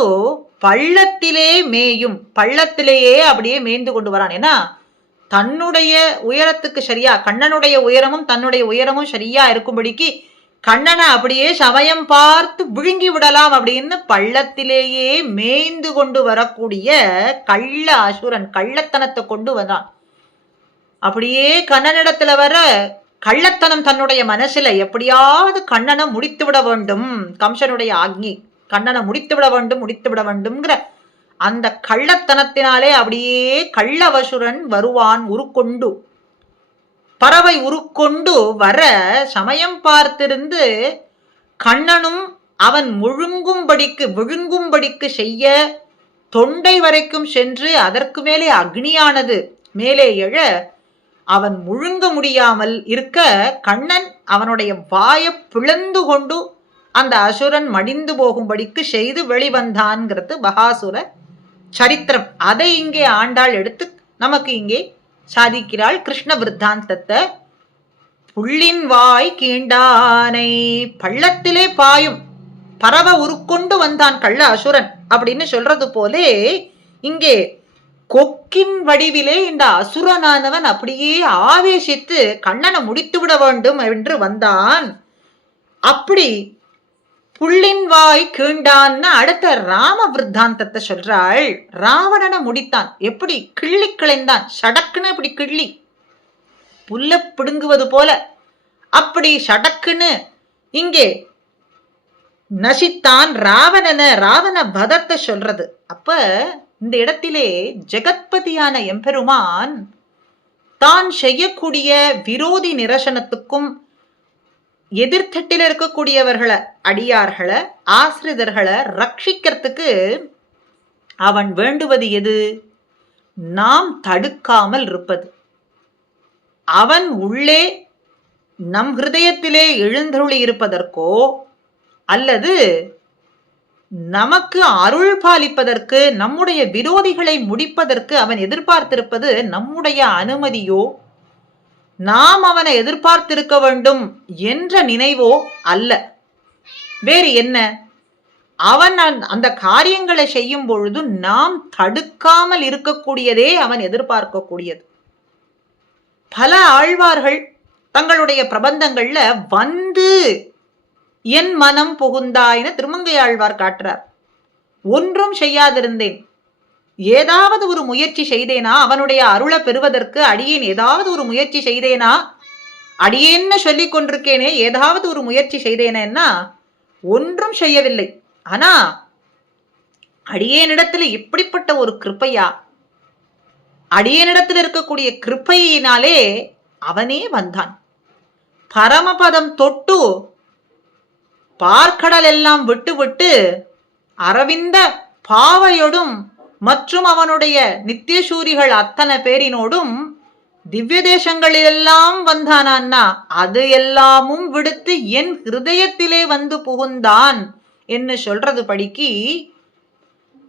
பள்ளத்திலே மேயும், பள்ளத்திலேயே அப்படியே மேய்ந்து கொண்டு வரான். ஏன்னா தன்னுடைய உயரத்துக்கு சரியா, கண்ணனுடைய உயரமும் தன்னுடைய உயரமும் சரியா இருக்கும்படிக்கு கண்ணனை அப்படியே சமயம் பார்த்து விழுங்கி விடலாம் அப்படின்னு பள்ளத்திலேயே மேய்ந்து கொண்டு வரக்கூடிய கள்ள அசுரன், கள்ளத்தனத்தை கொண்டு வந்தான். அப்படியே கண்ணனிடத்துல வர கள்ளத்தனம் தன்னுடைய மனசுல எப்படியாவது கண்ணனை முடித்து விட வேண்டும், கம்சனுடைய ஆக்ஞி, கண்ணனை முடித்து விட வேண்டும்ங்கிற அந்த கள்ளத்தனத்தினாலே அப்படியே கள்ளவசுரன் வருவான். உருக்கொண்டு பறவை உருக்கொண்டு வர சமயம் பார்த்திருந்து கண்ணனும் அவன் விழுங்கும்படிக்கு செய்ய தொண்டை வரைக்கும் சென்று அதற்கு மேலே அக்னியானது மேலே எழ அவன் முழுங்க முடியாமல் இருக்க கண்ணன் அவனுடைய வாயை பிளந்து கொண்டு அந்த அசுரன் மடிந்து போகும்படிக்கு செய்து வெளிவந்தான்ங்கிறது பகாசுர சரித்திரம். அதை இங்கே ஆண்டாள் எடுத்து நமக்கு இங்கே சாதிக்கிறாள். கிருஷ்ண விருத்தாந்தத்தை புள்ளின் வாய் கீண்டானை, பள்ளத்திலே பாயும் பறவை உருக்கொண்டு வந்தான் கள்ள அசுரன் அப்படின்னு சொல்றது போலே இங்கே கொக்கின் வடிவிலே இந்த அசுரனானவன் அப்படியே ஆவேசித்து கண்ணனை முடித்து விட வேண்டும் என்று வந்தான். அப்படி புள்ளின் வாய் கீண்டான்னு அடுத்த ராம விருத்தாந்தத்தை சொல்றாள். ராவணனை முடித்தான். எப்படி கிள்ளி கிளைந்தான், சடக்குன்னு இப்படி கிள்ளி புல்ல பிடுங்குவது போல அப்படி சடக்குன்னு இங்கே நசித்தான் ராவண பதத்தை சொல்றது. அப்ப இந்த இடத்திலே ஜெகத்பதியான எம்பெருமான் தான் செய்யக்கூடிய விரோதி நிரசனத்துக்கும் எதிர்த்தட்டில் இருக்கக்கூடியவர்களை, அடியார்களை, ஆசிரிதர்களை ரட்சிக்கிறதுக்கு அவன் வேண்டுவது எது? நாம் தடுக்காமல் இருப்பது. அவன் உள்ளே நம் ஹிருதயத்திலே எழுந்தருளி இருப்பதற்கோ அல்லது நமக்கு அருள் பாலிப்பதற்கு, நம்முடைய விரோதிகளை முடிப்பதற்கு அவன் எதிர்பார்த்திருப்பது நம்முடைய அனுமதியோ, நாம் அவனை எதிர்பார்த்திருக்க வேண்டும் என்ற நினைவோ அல்ல. வேறு என்ன? அவன் அந்த காரியங்களை செய்யும் பொழுது நாம் தடுக்காமல் இருக்கக்கூடியதே அவன் எதிர்பார்க்கக்கூடியது. பல ஆழ்வார்கள் தங்களுடைய பிரபந்தங்கள்ல வந்து என் மனம் புகுந்தாயின்னு திருமங்கை ஆழ்வார் காட்டுறார். ஒன்றும் செய்யாதிருந்தேன், ஏதாவது ஒரு முயற்சி செய்தேனா, அவனுடைய அருளை பெறுவதற்கு அடியேன் ஏதாவது ஒரு முயற்சி செய்தேனா, அடியேன்னு சொல்லிக் கொண்டிருக்கேனே ஏதாவது ஒரு முயற்சி செய்தேனேன்னா ஒன்றும் செய்யவில்லை. ஆனா அடியேனிடத்துல எப்படிப்பட்ட ஒரு கிருப்பையா, அடியேனிடத்தில் இருக்கக்கூடிய கிருப்பையினாலே அவனே வந்தான். பரமபதம் தொட்டு பார்க்கடல் எல்லாம் விட்டு விட்டு அரவிந்த பாவையோடும் மற்றும் அவனுடைய நித்தியசூரிகள் அத்தனை பேரினோடும் திவ்ய தேசங்களிலெல்லாம் வந்தானா, அது எல்லாமும் விடுத்து என் ஹிருதயத்திலே வந்து புகுந்தான் என்று சொல்றது படிக்கு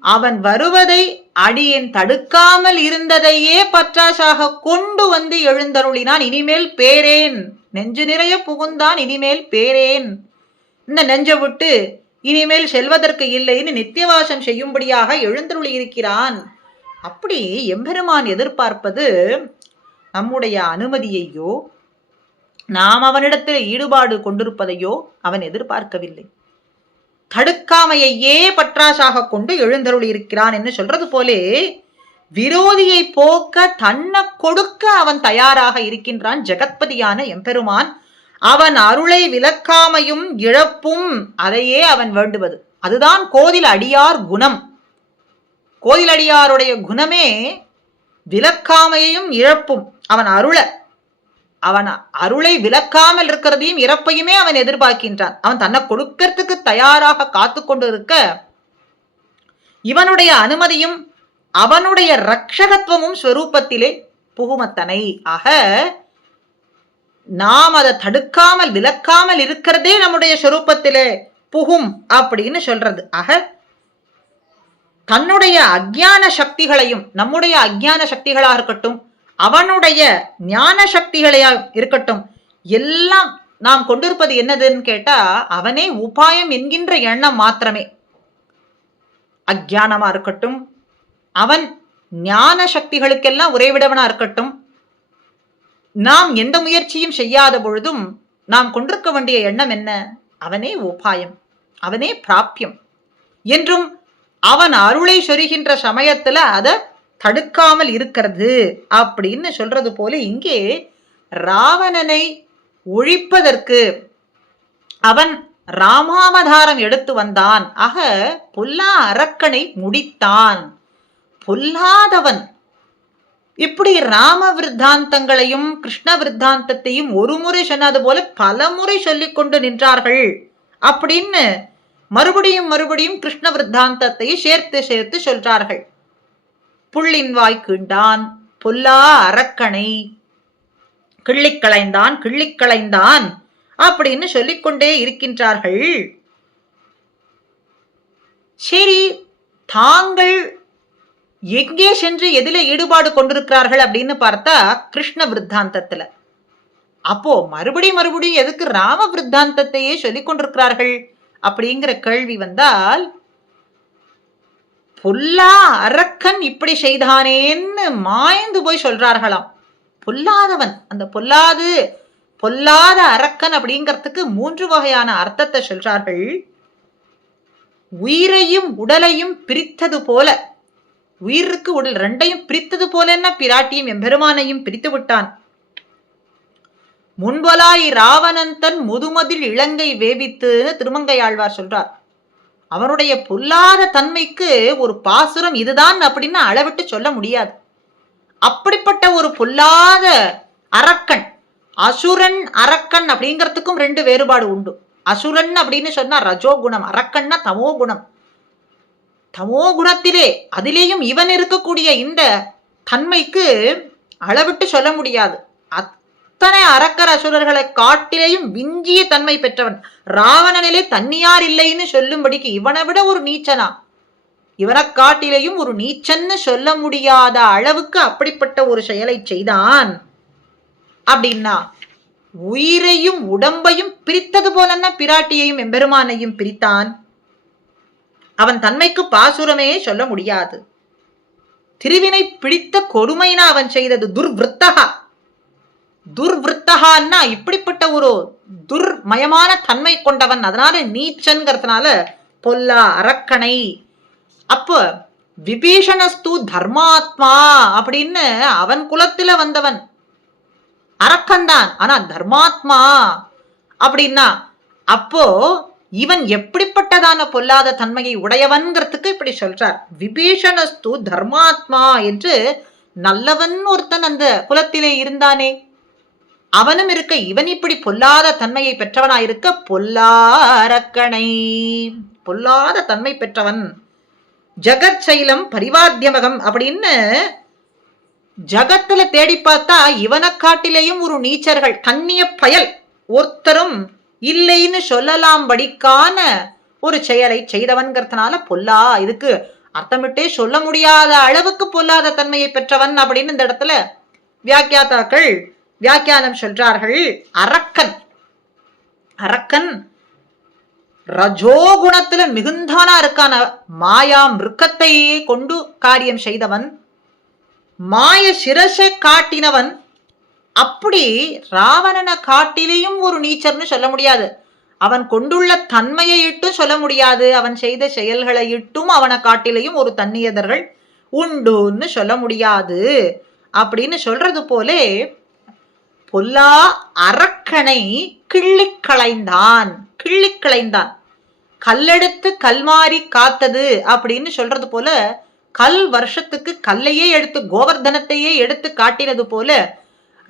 அவன் வருவதை அடியேன் தடுக்காமல் இருந்ததையே பற்றாசாக கொண்டு வந்து எழுந்தருளினான். இனிமேல் பேரேன், நெஞ்சு நிறைய புகுந்தான், இனிமேல் பேரேன், இந்த நெஞ்சை விட்டு இனிமேல் செல்வதற்கு இல்லைன்னு நித்தியவாசம் செய்யும்படியாக எழுந்தருளி இருக்கிறான். அப்படி எம்பெருமான் எதிர்பார்ப்பது நம்முடைய அனுமதியையோ நாம் அவனிடத்தில் ஈடுபாடு கொண்டிருப்பதையோ அவன் எதிர்பார்க்கவில்லை. தடுக்காமையே பற்றாசாக கொண்டு எழுந்தருளி இருக்கிறான் என்று சொல்றது போலே விரோதியை போக்க தன்னை கொடுக்க அவன் தயாராக இருக்கின்றான். ஜெகத்பதியான எம்பெருமான் அவன் அருளை விலக்காமையும் இழப்பும் அதையே அவன் வேண்டுவது. அதுதான் கோதில் அடியார் குணம். கோதில் அடியாருடைய குணமே விலக்காமையும் இழப்பும். அவன் அருளை விலக்காமல் இருக்கிறதையும் இறப்பையுமே அவன் எதிர்பார்க்கின்றான். அவன் தன்னை கொடுக்கிறதுக்கு தயாராக காத்து கொண்டு இருக்க இவனுடைய அனுமதியும் அவனுடைய ரட்சகத்துவமும் ஸ்வரூபத்திலே புகுமத்தனை. ஆக நாம் அதை தடுக்காமல் விலக்காமல் இருக்கிறதே நம்முடைய ஸ்வரூபத்திலே புகும் அப்படின்னு சொல்றது. ஆக தன்னுடைய அஜ்ஞான சக்திகளையும், நம்முடைய அஜ்ஞான சக்திகளாக இருக்கட்டும், அவனுடைய ஞான சக்திகளையா இருக்கட்டும், எல்லாம் நாம் கொண்டிருப்பது என்னதுன்னு கேட்டா அவனே உபாயம் என்கின்ற எண்ணம் மாத்திரமே. அஜ்ஞானமா இருக்கட்டும், அவன் ஞான சக்திகளுக்கெல்லாம் உறைவிடவனா இருக்கட்டும், நாம் எந்த முயற்சியும் செய்யாத பொழுதும் நாம் கொண்டிருக்க வேண்டிய எண்ணம் என்ன? அவனே உபாயம், அவனே பிராப்பியம் என்றும் அவன் அருளை சொரிகின்ற சமயத்துல அதை தடுக்காமல் இருக்கிறது அப்படின்னு சொல்றது போல இங்கே ராவணனை ஒழிப்பதற்கு அவன் ராமாவதாரம் எடுத்து வந்தான். ஆக பொல்லா அரக்கனை முடித்தான். பொல்லாதவன். இப்படி ராம விருத்தாந்தங்களையும் கிருஷ்ண விருத்தாந்தத்தையும் ஒரு முறை சொன்னது போல பல முறை சொல்லிக் கொண்டு நின்றார்கள் அப்படின்னு மறுபடியும் மறுபடியும் கிருஷ்ண விருத்தாந்தத்தை சேர்த்து சேர்த்து சொல்றார்கள். புள்ளின் வாய் கீண்டான், பொல்லா அரக்கனை கிள்ளிக்களைந்தான் கிள்ளிக்களைந்தான் அப்படின்னு சொல்லிக்கொண்டே இருக்கின்றார்கள். சரி, தாங்கள் எங்கே சென்று எதில ஈடுபாடு கொண்டிருக்கிறார்கள் அப்படின்னு பார்த்தா கிருஷ்ண விருத்தாந்தத்துல. அப்போ மறுபடியும் எதுக்கு ராம விருத்தாந்தத்தையே சொல்லிக் கொண்டிருக்கிறார்கள் அப்படிங்கிற கேள்வி வந்தால், பொல்லா அரக்கன் இப்படி செய்தானேன்னு மாய்ந்து போய் சொல்றார்களாம். பொல்லாதவன், அந்த பொல்லாத அரக்கன் அப்படிங்கிறதுக்கு 3 வகையான அர்த்தத்தை சொல்றார்கள். உயிரையும் உடலையும் பிரித்தது போல, உயிருக்கு உடல் ரெண்டையும் பிரித்தது போலன்னா பிராட்டியும் எம்பெருமானையும் பிரித்து விட்டான். முன்பொலாய் ராவணந்தன் முதுமதில் இலங்கை வேபித்து திருமங்கையாழ்வார் சொல்றார். அவனுடைய பொல்லாத தன்மைக்கு ஒரு பாசுரம் இதுதான் அப்படின்னு அளவிட்டு சொல்ல முடியாது. அப்படிப்பட்ட ஒரு பொல்லாத அரக்கன், அசுரன் அரக்கன் அப்படிங்கிறதுக்கும் 2 வேறுபாடு உண்டு. அசுரன் அப்படின்னு சொன்னா ரஜோகுணம், அரக்கன்னா தமோ குணம். தமோ குணத்திலே அதிலேயும் இவன் இருக்கக்கூடிய இந்த தன்மைக்கு அளவிட்டு சொல்ல முடியாது. அத்தனை அரக்கர் அசுரர்களை காட்டிலேயும் விஞ்சிய தன்மை பெற்றவன். ராவணனிலே தன்னியார் இல்லைன்னு சொல்லும்படிக்கு இவனை விட ஒரு நீச்சனா, இவனை காட்டிலேயும் ஒரு நீச்சன்னு சொல்ல முடியாத அளவுக்கு அப்படிப்பட்ட ஒரு செயலை செய்தான். அப்படின்னா உயிரையும் உடம்பையும் பிரித்தது போலன்னா பிராட்டியையும் எம்பெருமானையும் பிரித்தான். அவன் தன்மைக்கு பாசுரமே சொல்ல முடியாது. திருவினை பிடித்த கொடுமைனா அவன் செய்தது துர்விருத்தகா. துர்விருத்தகான்னா இப்படிப்பட்ட ஒரு துர்மயமான தன்மை கொண்டவன். அதனால நீச்சன்கிறதுனால பொல்லா அரக்கனை. அப்ப விபீஷணஸ்து தர்மாத்மா அப்படின்னு அவன் குலத்துல வந்தவன் அரக்கன்தான், ஆனா தர்மாத்மா அப்படின்னா அப்போ இவன் எப்படிப்பட்டதான பொல்லாத தன்மையை உடையவன்கிறதுக்கு இப்படி சொல்றார். விபீஷணஸ்து தர்மாத்மா என்று நல்லவன் ஒருத்தன் அந்த குலத்திலே இருந்தானே, அவனும் இருக்க இவன் இப்படி பொல்லாத தன்மையை பெற்றவனாயிருக்க பொல்லா அரக்கனை, பொல்லாத தன்மை பெற்றவன். ஜகத் சைலம் பரிவாத்தியமகம் அப்படின்னு ஜகத்துல தேடி பார்த்தா இவனை காட்டிலேயும் ஒரு நீச்சர்கள் கண்ணிய பயல் ஒருத்தரும் இல்லைன்னு சொல்லலாம் படிக்கான ஒரு செயலை செய்தவன்கிறதுனால பொல்லா, இதுக்கு அர்த்தமிட்டே சொல்ல முடியாத அளவுக்கு பொல்லாத தன்மையை பெற்றவன் அப்படின்னு இந்த இடத்துல வியாக்கியாத்தாக்கள் வியாக்கியானம் சொல்றார்கள். அரக்கன், அரக்கன் ரஜோகுணத்துல மிகுந்தவனா இருக்கான. மாயா மிருக்கத்தையே கொண்டு காரியம் செய்தவன், மாய சிரசை காட்டினவன். அப்படி ராவணனை காட்டிலேயும் ஒரு நீச்சர்னு சொல்ல முடியாது. அவன் கொண்டுள்ள தன்மையை இட்டும் சொல்ல முடியாது. அவன் செய்த செயல்களை இட்டும் அவனை காட்டிலேயும் ஒரு தன்னியதர்கள் உண்டுன்னு சொல்ல முடியாது அப்படின்னு சொல்றது போலே பொல்லா அரக்கனை கிள்ளிக்களைந்தான். கிள்ளிக்களைந்தான், கல்லெடுத்து கல்மாரி காத்தது அப்படின்னு சொல்றது போல, கல் வருஷத்துக்கு கல்லையே எடுத்து கோவர்தனத்தையே எடுத்து காட்டினது போல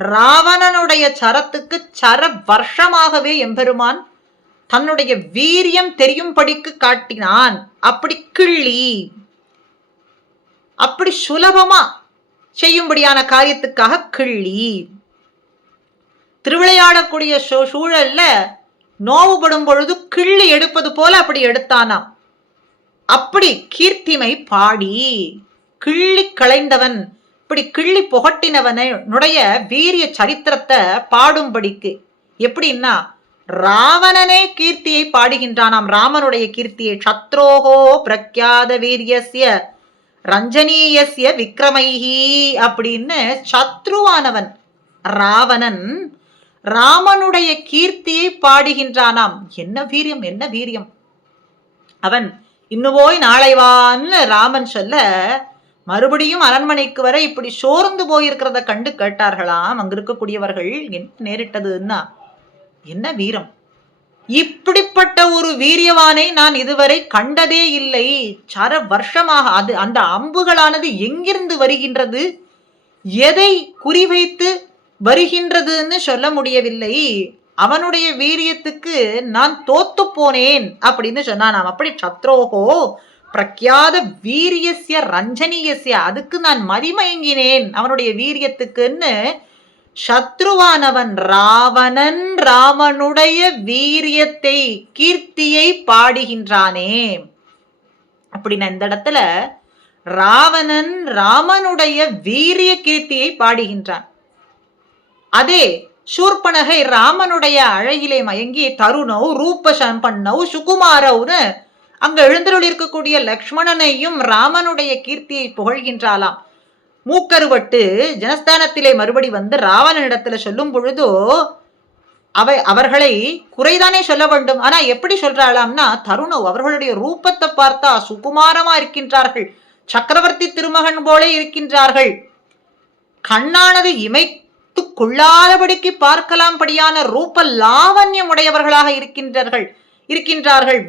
ராவணனுடைய சரத்துக்கு சர வருஷமாகவே எம்பெருமான் தன்னுடைய வீரியம் தெரியும்படிக்கு காட்டினான். அப்படி கிள்ளி, அப்படி சுலபமா செய்யும்படியான காரியத்துக்காக கிள்ளி. திருவிளையாடக்கூடிய சூழல்ல நோவுபடும் பொழுது கிள்ளி எடுப்பது போல அப்படி எடுத்தானாம். அப்படி கீர்த்திமை பாடி கிள்ளி களைந்தவன், இப்படி கிள்ளி புகட்டினவனுடைய வீரிய சரித்திரத்தை பாடும்படிக்கு. எப்படின்னா ராவணனே கீர்த்தியை பாடுகின்றானாம், ராமனுடைய கீர்த்தியை. சத்ரோகோ பிரக்யாத வீரியஸ்ய ரஞ்சனீயஸ்ய விக்ரமைஹி அப்படின்னு சத்ருவானவன், ராவணன் ராமனுடைய கீர்த்தியை பாடுகின்றானாம். என்ன வீரியம், என்ன வீரியம்! அவன் இன்னும் போய் நாளை வான்னு ராமன் சொல்ல, மறுபடியும் அரண்மனைக்கு வர இப்படி சோர்ந்து போயிருக்கிறத கண்டு கேட்டார்களாம் அங்க இருக்கக்கூடியவர்கள். என்ன நேரிட்டதுன்னா, என்ன வீரம்! இப்படிப்பட்ட ஒரு வீரியவானை நான் இதுவரை கண்டதே இல்லை. சர வருஷமாக அது அந்த அம்புகளானது எங்கிருந்து வருகின்றது, எதை குறிவைத்து வருகின்றதுன்னு சொல்ல முடியவில்லை. அவனுடைய வீரியத்துக்கு நான் தோத்து போனேன் அப்படின்னு சொன்னான். அப்படி சத்ரோகோ பிரக்யாத வீரியஸ்ய ரஞ்சனியஸ்ய, அதுக்கு நான் மதிமயங்கினேன் அவனுடைய வீரியத்துக்குன்னு. சத்ருவானவன் ராவணன் ராமனுடைய வீரியத்தை கீர்த்தியை பாடுகின்றானே. அப்படின்னா இந்த இடத்துல ராவணன் ராமனுடைய வீரிய கீர்த்தியை பாடுகின்றான். அதே சூர்பனகை ராமனுடைய அழகிலே மயங்கி தருணவ் ரூப சம்பன்னவ் சுகுமாரவ்னு அங்க எழுந்தருள் இருக்கக்கூடிய லக்ஷ்மணனையும் ராமனுடைய கீர்த்தியை புகழ்கின்றாளாம். மூக்கருவட்டு ஜனஸ்தானத்திலே மறுபடி வந்து ராவணனிடத்துல சொல்லும் பொழுதோ அவர்களை குறைதானே சொல்ல வேண்டும். ஆனா எப்படி சொல்றாளாம்னா, தருணவ் அவர்களுடைய ரூபத்தை பார்த்தா சுகுமாரமா இருக்கின்றார்கள், சக்கரவர்த்தி திருமகன் போல இருக்கின்றார்கள், கண்ணானது இமைத்து கொள்ளாதபடிக்கு பார்க்கலாம் படியான ரூப லாவண்யம் உடையவர்களாக இருக்கின்றார்கள்,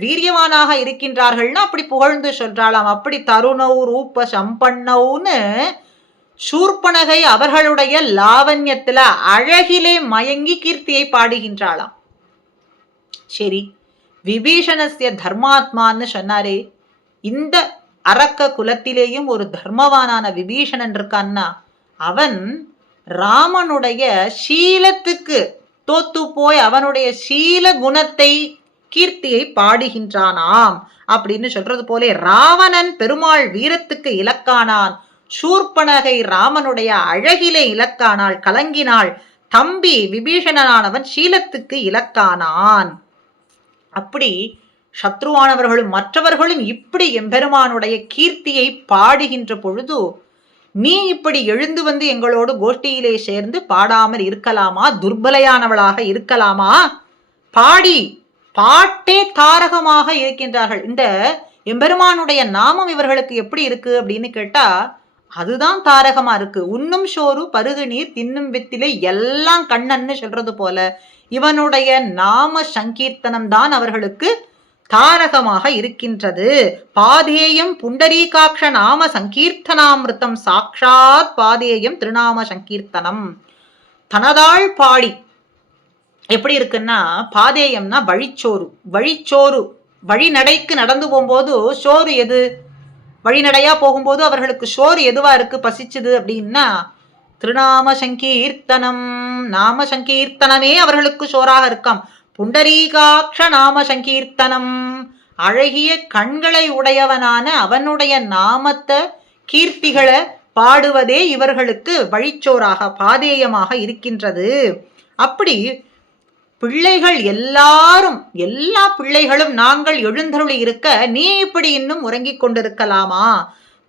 வீரியவானாக இருக்கின்றார்கள்னு அப்படி புகழ்ந்து சொல்றாளாம். அப்படி தருணவ் ரூப சம்பன்னவ்னு சூர்பனகை அவர்களுடைய லாவண்யத்துல அழகிலே மயங்கி கீர்த்தியை பாடுகின்றாளாம். சரி, விபீஷணஸ்ய தர்மாத்மான்னு சொன்னாரே, இந்த அரக்க குலத்திலேயும் ஒரு தர்மவானான விபீஷணன் இருக்கான்னா, அவன் ராமனுடைய சீலத்துக்கு தோத்து போய் அவனுடைய சீல குணத்தை கீர்த்தியை பாடுகின்றானாம் அப்படின்னு சொல்றது போலே, ராவணன் பெருமாள் வீரத்துக்கு இலக்கானான், சூர்பனகை ராமனுடைய அழகிலே இலக்கானாள், கலங்கினாள், தம்பி விபீஷணனானவன் சீலத்துக்கு இலக்கானான். அப்படி சத்ருவானவர்களும் மற்றவர்களும் இப்படி எம்பெருமானுடைய கீர்த்தியை பாடுகின்ற பொழுது, நீ இப்படி எழுந்து வந்து எங்களோடு கோஷ்டியிலே சேர்ந்து பாடாமல் இருக்கலாமா? துர்பலையானவளாக இருக்கலாமா? பாட்டே தாரகமாக இருக்கின்றார்கள். இந்த எம்பெருமானுடைய நாமம் இவர்களுக்கு எப்படி இருக்கு அப்படின்னு கேட்டா, அதுதான் தாரகமா இருக்கு. உண்ணும் சோறு பருகு நீர் தின்னும் வித்திலே எல்லாம் கண்ணன்னு சொல்றது போல இவனுடைய நாம சங்கீர்த்தனம் தான் அவர்களுக்கு தாரகமாக இருக்கின்றது. பாதேயம் புண்டரீகாட்ச நாம சங்கீர்த்தனாமிருத்தம், சாக்ஷாத் பாதேயம் திருநாம சங்கீர்த்தனம். தனதாள் பாடி எப்படி இருக்குன்னா, பாதேயம்னா வழிச்சோறு, வழிநடைக்கு நடந்து போகும்போது சோறு எது, வழிநடையா போகும்போது அவர்களுக்கு சோறு எதுவா இருக்கு, பசிச்சுது அப்படின்னா திருநாம சங்கீர்த்தனம், நாம சங்கீர்த்தனமே அவர்களுக்கு சோறாக இருக்காம். புண்டரீகாட்ச நாம சங்கீர்த்தனம், அழகிய கண்களை உடையவனான அவனுடைய நாமத்தை கீர்த்திகளை பாடுவதே இவர்களுக்கு வழிச்சோறாக பாதேயமாக இருக்கின்றது. அப்படி பிள்ளைகள் எல்லாரும், எல்லா பிள்ளைகளும் நாங்கள் எழுந்தருளி இருக்க நீ இப்படி இன்னும் உறங்கிக் கொண்டிருக்கலாமா?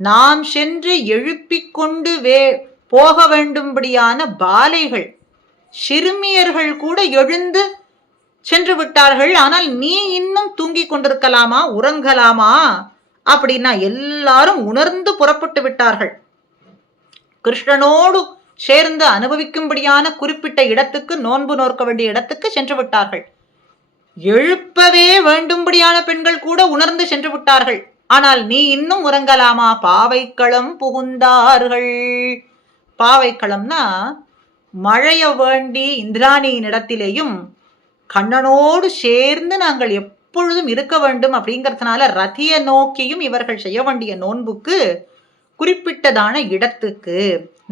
நாம் சென்று எழுப்பிக் கொண்டு போக வேண்டும்படியான பாலைகள் சிறுமியர்கள் கூட எழுந்து சென்று விட்டார்கள். ஆனால் நீ இன்னும் தூங்கிக் கொண்டிருக்கலாமா, உறங்கலாமா அப்படின்னா எல்லாரும் உணர்ந்து புறப்பட்டு விட்டார்கள். கிருஷ்ணனோடு சேர்ந்து அனுபவிக்கும்படியான குறிப்பிட்ட இடத்துக்கு, நோன்பு நோக்க வேண்டிய இடத்துக்கு சென்று விட்டார்கள். எழுப்பவே வேண்டும்படியான பெண்கள் கூட உணர்ந்து சென்று விட்டார்கள். ஆனால் நீ இன்னும் உறங்கலாமா? பாவைக்களம் புகுந்தார்கள். பாவைக்களம்னா மழைய வேண்டி இந்திராணியின் இடத்திலேயும் கண்ணனோடு சேர்ந்து நாங்கள் எப்பொழுதும் இருக்க வேண்டும் அப்படிங்கிறதுனால ரதிய நோக்கியும் இவர்கள் செய்ய வேண்டிய நோன்புக்கு குறிப்பிட்டதான இடத்துக்கு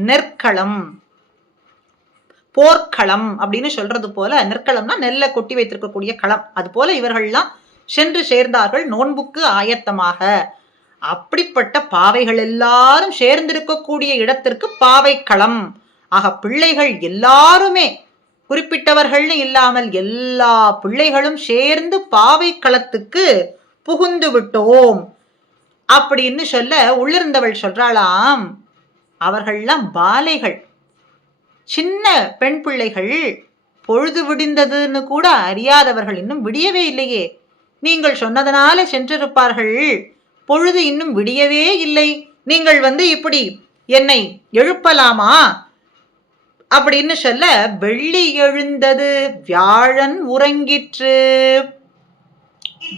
நெற்களம், போர்க்களம் அப்படின்னு சொல்றது போல, நெற்களம்னா நெல்லை கொட்டி வைத்திருக்கக்கூடிய களம், அது போல இவர்கள்லாம் சென்று சேர்ந்தார்கள் நோன்புக்கு ஆயத்தமாக. அப்படிப்பட்ட பாவைகள் எல்லாரும் சேர்ந்திருக்கக்கூடிய இடத்திற்கு பாவைக்களம். ஆக பிள்ளைகள் எல்லாருமே, குறிப்பிட்டவர்கள்னு இல்லாமல் எல்லா பிள்ளைகளும் சேர்ந்து பாவைக்களத்துக்கு புகுந்து விட்டோம் அப்படின்னு சொல்ல, உள்ளிருந்தவள் சொல்றாளாம், அவர்கள்லாம் பாலைகள், சின்ன பெண் பிள்ளைகள் பொழுது விடிந்ததுன்னு கூட அறியாதவர்கள், இன்னும் விடியவே இல்லையே, நீங்கள் சொன்னதனால சென்றிருப்பார்கள், பொழுது இன்னும் விடியவே இல்லை, நீங்கள் இப்படி என்னை எழுப்பலாமா அப்படின்னு சொல்ல, வெள்ளி எழுந்தது வியாழன் உறங்கிற்று.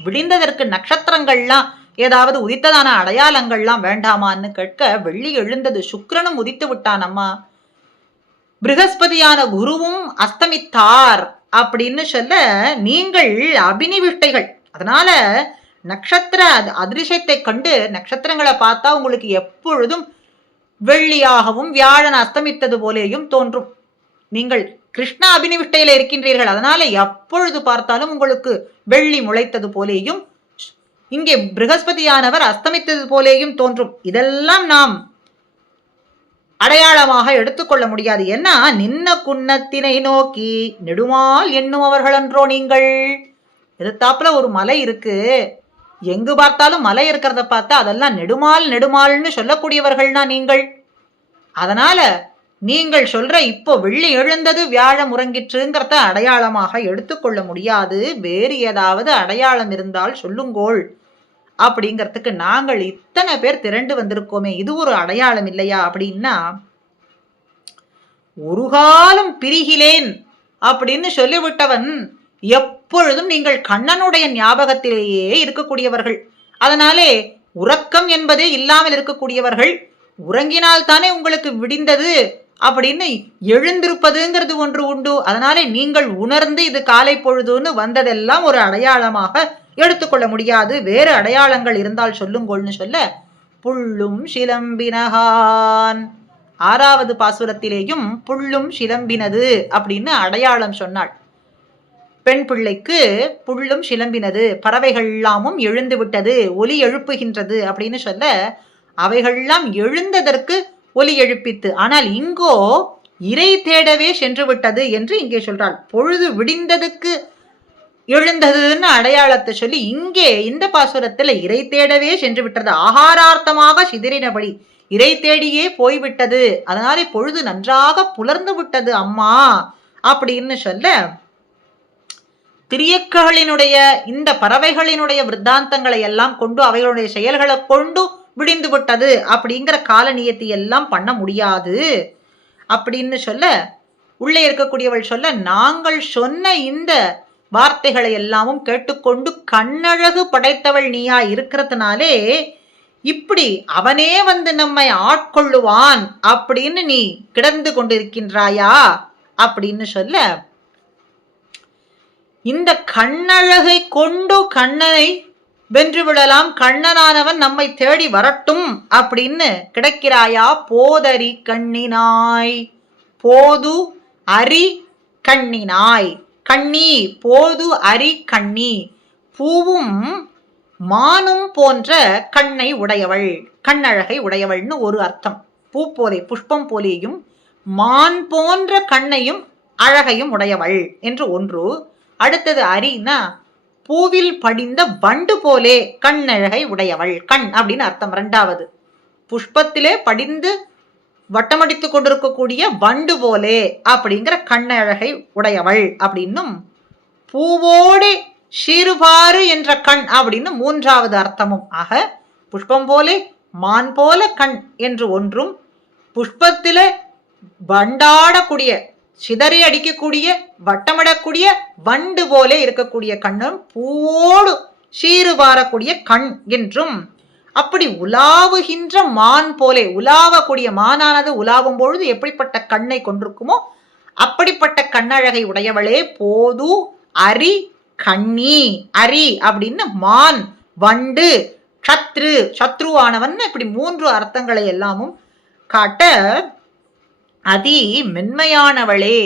விடிந்ததற்கு நட்சத்திரங்கள்லாம் ஏதாவது உதித்ததான அடையாளங்கள்லாம் வேண்டாமான்னு கேட்க, வெள்ளி எழுந்தது, சுக்கிரனும் உதித்து விட்டான் அம்மா, பிருகஸ்பதியான குருவும் அஸ்தமித்தார் அப்படின்னு சொல்ல, நீங்கள் அபினிவிஷ்டைகள், அதனால நட்சத்திர அதிர்ஷ்டத்தை கண்டு நட்சத்திரங்களை பார்த்தா உங்களுக்கு எப்பொழுதும் வெள்ளியாகவும் வியாழன் அஸ்தமித்தது போலேயும் தோன்றும். நீங்கள் கிருஷ்ண அபினிவிஷ்டையில இருக்கின்றீர்கள், அதனால எப்பொழுது பார்த்தாலும் உங்களுக்கு வெள்ளி முளைத்தது போலேயும் இங்கே பிருகஸ்பதியானவர் அஸ்தமித்தது போலேயும் தோன்றும். இதெல்லாம் நாம் அடையாளமாக எடுத்துக்கொள்ள முடியாது. ஏன்னா நின்ன குன்னத்தினை நோக்கி நெடுமால் எண்ணுமவர்கள் என்றோ நீங்கள். எதிர்த்தாப்புல ஒரு மலை இருக்கு, எங்கு பார்த்தாலும் மலை இருக்கிறத பார்த்தா அதெல்லாம் நெடுமால் நெடுமால்னு சொல்லக்கூடியவர்கள்னா நீங்கள். அதனால நீங்கள் சொல்ற இப்போ வெள்ளி எழுந்தது வியாழம் உறங்கிற்றுங்கிறத அடையாளமாக எடுத்துக்கொள்ள முடியாது. வேறு ஏதாவது அடையாளம் இருந்தால் சொல்லுங்கோள் அப்படிங்கிறதுக்கு நாங்கள் இத்தனை பேர் திரண்டு வந்திருக்கோமே, இது ஒரு அடையாளம் இல்லையா அப்படின்னா, ஒரு காலம் பிரிகிலேன் அப்படின்னு சொல்லிவிட்டவன் எப்பொழுதும் நீங்கள் கண்ணனுடைய ஞாபகத்திலேயே இருக்கக்கூடியவர்கள். அதனாலே உறக்கம் என்பதே இல்லாமல் இருக்கக்கூடியவர்கள். உறங்கினால் தானே உங்களுக்கு விடிந்தது அப்படின்னு எழுந்திருப்பதுங்கிறது ஒன்று உண்டு. அதனாலே நீங்கள் உணர்ந்து இது காலை பொழுதுன்னு வந்ததெல்லாம் ஒரு அடையாளமாக எடுத்துக்கொள்ள முடியாது. வேறு அடையாளங்கள் இருந்தால் சொல்லுங்கள்னு சொல்ல, புள்ளும் சிலம்பினகான், 6வது பாசுரத்திலேயும் புள்ளும் சிலம்பினது அப்படின்னு அடையாளம் சொன்னாள். பெண் பிள்ளைக்கு புள்ளும் சிலம்பினது, பறவைகள் எல்லாமும் எழுந்து விட்டது, ஒலி எழுப்புகின்றது அப்படின்னு சொல்ல, அவைகள்லாம் எழுந்ததற்கு ஒலி எழுப்பித்து. ஆனால் இங்கோ இறை தேடவே சென்று விட்டது என்று இங்கே சொல்றாள். பொழுது விடிந்ததுக்கு எழுந்ததுன்னு அடையாளத்தை சொல்லி இங்கே இந்த பாசுரத்துல இறை தேடவே சென்று விட்டது, ஆகாரார்த்தமாக சிதறினபடி இறை தேடியே போய்விட்டது, அதனாலே பொழுது நன்றாக புலர்ந்து விட்டது அம்மா அப்படின்னு சொல்ல, திரியக்களினுடைய இந்த பறவைகளினுடைய விருத்தாந்தங்களை எல்லாம் கொண்டு அவைகளுடைய செயல்களை கொண்டு விடிந்து விட்டது அப்படிங்கிற காலநியத்தை எல்லாம் பண்ண முடியாது அப்படின்னு சொல்ல, உள்ளே இருக்கக்கூடியவள் சொல்ல, நாங்கள் சொன்ன இந்த வார்த்தைகளை எல்லாமும் கேட்டுக்கொண்டு கண்ணழகு படைத்தவள் நீயா இருக்கிறதுனாலே இப்படி அவனே நம்மை ஆட்கொள்ளுவான் அப்படின்னு நீ கிடந்து கொண்டிருக்கின்றாயா அப்படின்னு சொல்ல, இந்த கண்ணழகை கொண்டு கண்ணனை வென்று விடலாம், கண்ணனானவன் நம்மை தேடி வரட்டும் அப்படின்னு கிடைக்கிறாயா? போதரி கண்ணினாய், போது அரி கண்ணினாய், கண்ணி போது அரி கண்ணி, பூவும் மானும் போன்ற கண்ணை உடையவள், கண்ணழகை உடையவள்னு ஒரு அர்த்தம். பூ போலே புஷ்பம் போலேயும் மான் போன்ற கண்ணையும் அழகையும் உடையவள் என்று ஒன்று. அடுத்தது அரினா பூவில் படிந்த வண்டு போலே கண்ணழகை உடையவள், கண் அப்படின்னு அர்த்தம். 2வது புஷ்பத்திலே படிந்து வட்டமடித்து கொண்டிருக்கக்கூடிய வண்டு போலே அப்படிங்கிற கண்ணழகை உடையவள் அப்படின்னும், பூவோடு சீறுபாறு என்ற கண் அப்படின்னு 3வது அர்த்தமும். ஆக புஷ்பம் போலே மான் போல கண் என்று ஒன்றும், புஷ்பத்தில வண்டாடக்கூடிய சிதறி அடிக்கக்கூடிய வட்டமிடக்கூடிய வண்டு போலே இருக்கக்கூடிய கண்ணும், பூவோடு சீறுபாரக்கூடிய கண் என்றும், அப்படி உலாவுகின்ற மான் போலே, உலாவக்கூடிய மானானது உலாவும் பொழுது எப்படிப்பட்ட கண்ணை கொண்டிருக்குமோ அப்படிப்பட்ட கண்ணழகை உடையவளே போது அரி கண்ணி. அரி அப்படின்னு மான், வண்டு, சத்ருவானவன், இப்படி 3 அர்த்தங்களை எல்லாமும் காட்ட, அதி மென்மையானவளே,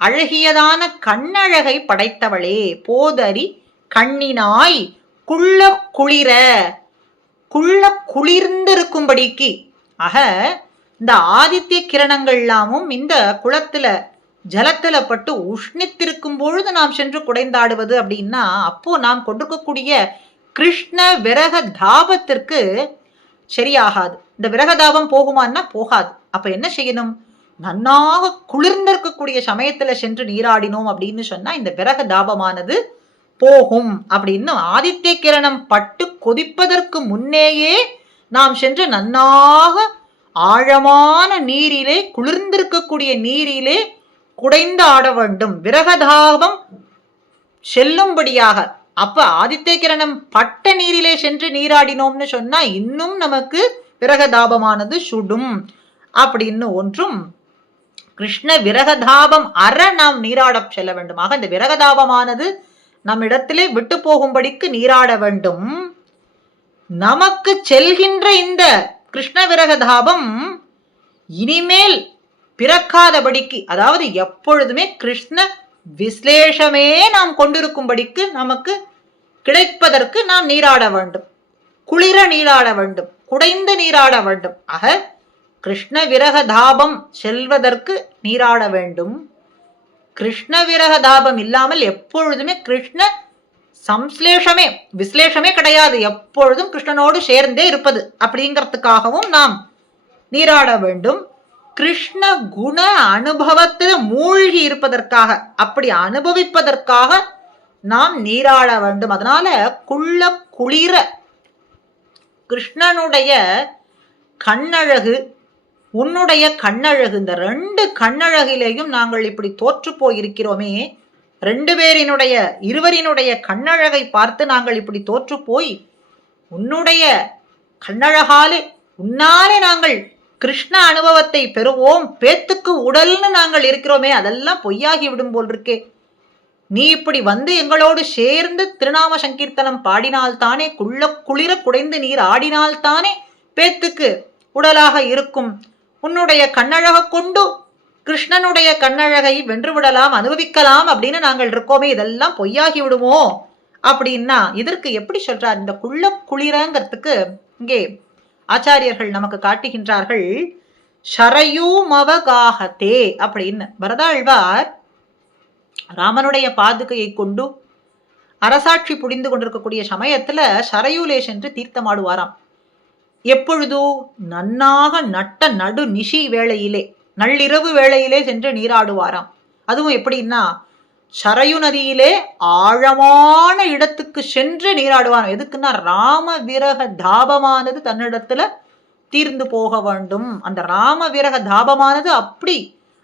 அழகியதான கண்ணழகை படைத்தவளே, போதரி கண்ணினாய், குள்ள குளிர, குள்ள குளிர்ந்திருக்கும்படிக்கு. ஆக இந்த ஆதித்ய கிரணங்கள் எல்லாமும் இந்த குளத்துல ஜலத்துல பட்டு உஷ்ணித்திருக்கும் பொழுது நாம் சென்று குடைந்தாடுவது அப்படின்னா, அப்போ நாம் கொண்டிருக்கக்கூடிய கிருஷ்ண விரக தாபத்திற்கு சரியாகாது. இந்த விரகதாபம் போகுமான்னா போகாது. அப்ப என்ன செய்யணும்? நன்னாக குளிர்ந்திருக்கக்கூடிய சமயத்துல சென்று நீராடினோம் அப்படின்னு சொன்னா இந்த விரக தாபமானது போகும் அப்படின்னு ஆதித்ய கிரணம் பட்டு கொதிப்பதற்கு முன்னேயே நாம் சென்று நன்னாக ஆழமான நீரிலே குளிர்ந்திருக்கக்கூடிய நீரிலே குடைந்து ஆட வேண்டும் விரகதாபம் செல்லும்படியாக. அப்ப ஆதித்ய கிரணம் பட்ட நீரிலே சென்று நீராடினோம்னு சொன்னா இன்னும் நமக்கு விரகதாபமானது சுடும் அப்படின்னு ஒன்றும் கிருஷ்ண விரகதாபம் அற நாம் நீராட செல்ல வேண்டும். ஆக இந்த விரகதாபமானது நம்மிடத்திலே விட்டு போகும்படிக்கு நீராட வேண்டும். நமக்கு செல்கின்ற இந்த கிருஷ்ண விரகதாபம் இனிமேல் பிறக்காதபடிக்கு, அதாவது எப்பொழுதுமே கிருஷ்ண விஸ்லேஷமே நாம் கொண்டிருக்கும்படிக்கு நமக்கு கிடைப்பதற்கு நாம் நீராட வேண்டும், குளிர நீராட வேண்டும், குடைந்து நீராட வேண்டும். ஆக கிருஷ்ண விரகதாபம் செல்வதற்கு நீராட வேண்டும். கிருஷ்ண விரகதாபம் இல்லாமல் எப்பொழுதுமே கிருஷ்ண சம்ஸ்லேஷமே விஸ்லேஷமே கிடையாது, எப்பொழுதும் கிருஷ்ணனோடு சேர்ந்தே இருப்பது அப்படிங்கிறதுக்காகவும் நாம் நீராட வேண்டும். கிருஷ்ண குண அனுபவத்தில் மூழ்கி இருப்பதற்காக, அப்படி அனுபவிப்பதற்காக நாம் நீராட வேண்டும். அதனால குளிர கிருஷ்ணனுடைய கண்ணழகு உன்னுடைய கண்ணழகு, இந்த 2 கண்ணழகிலேயும் நாங்கள் இப்படி தோற்று போயிருக்கிறோமே, 2 பேரினுடைய இருவரினுடைய கண்ணழகை பார்த்து நாங்கள் இப்படி தோற்று போய் உன்னுடைய கண்ணழகாலே உன்னாலே நாங்கள் கிருஷ்ண அனுபவத்தை பெறுவோம், பேத்துக்கு உடல்னு நாங்கள் இருக்கிறோமே, அதெல்லாம் பொய்யாகி விடும் போல் இருக்கே. நீ இப்படி வந்து எங்களோடு சேர்ந்து திருநாம சங்கீர்த்தனம் பாடினால்தானே, குளிர குடைந்து நீர் ஆடினால்தானே பேத்துக்கு உடலாக இருக்கும். உன்னுடைய கண்ணழக கொண்டு கிருஷ்ணனுடைய கண்ணழகை வென்றுவிடலாம், அனுபவிக்கலாம் அப்படின்னு நாங்கள் இருக்கோமே, இதெல்லாம் பொய்யாகி விடுமோ அப்படின்னா இதற்கு எப்படி சொல்றார்? இந்த குளிரங்கிறதுக்கு இங்கே ஆச்சாரியர்கள் நமக்கு காட்டுகின்றார்கள். ஷரயூமவகாஹதே அப்படின்னு. பரதாழ்வார் ராமனுடைய பாதுகையை கொண்டு அரசாட்சி புரிந்து கொண்டிருக்கக்கூடிய சமயத்துல ஷரயூலே சென்று தீர்த்தமாடுவாராம். எப்பொழுதோ நன்னாக நட்ட நடு நிஷி வேளையிலே, நள்ளிரவு வேளையிலே சென்று நீராடுவாராம். அதுவும் எப்படின்னா சரையு நதியிலே ஆழமான இடத்துக்கு சென்று நீராடுவான். எதுக்குன்னா ராம விரக தாபமானது தன்னிடத்துல தீர்ந்து போக வேண்டும். அந்த ராம விரக தாபமானது அப்படி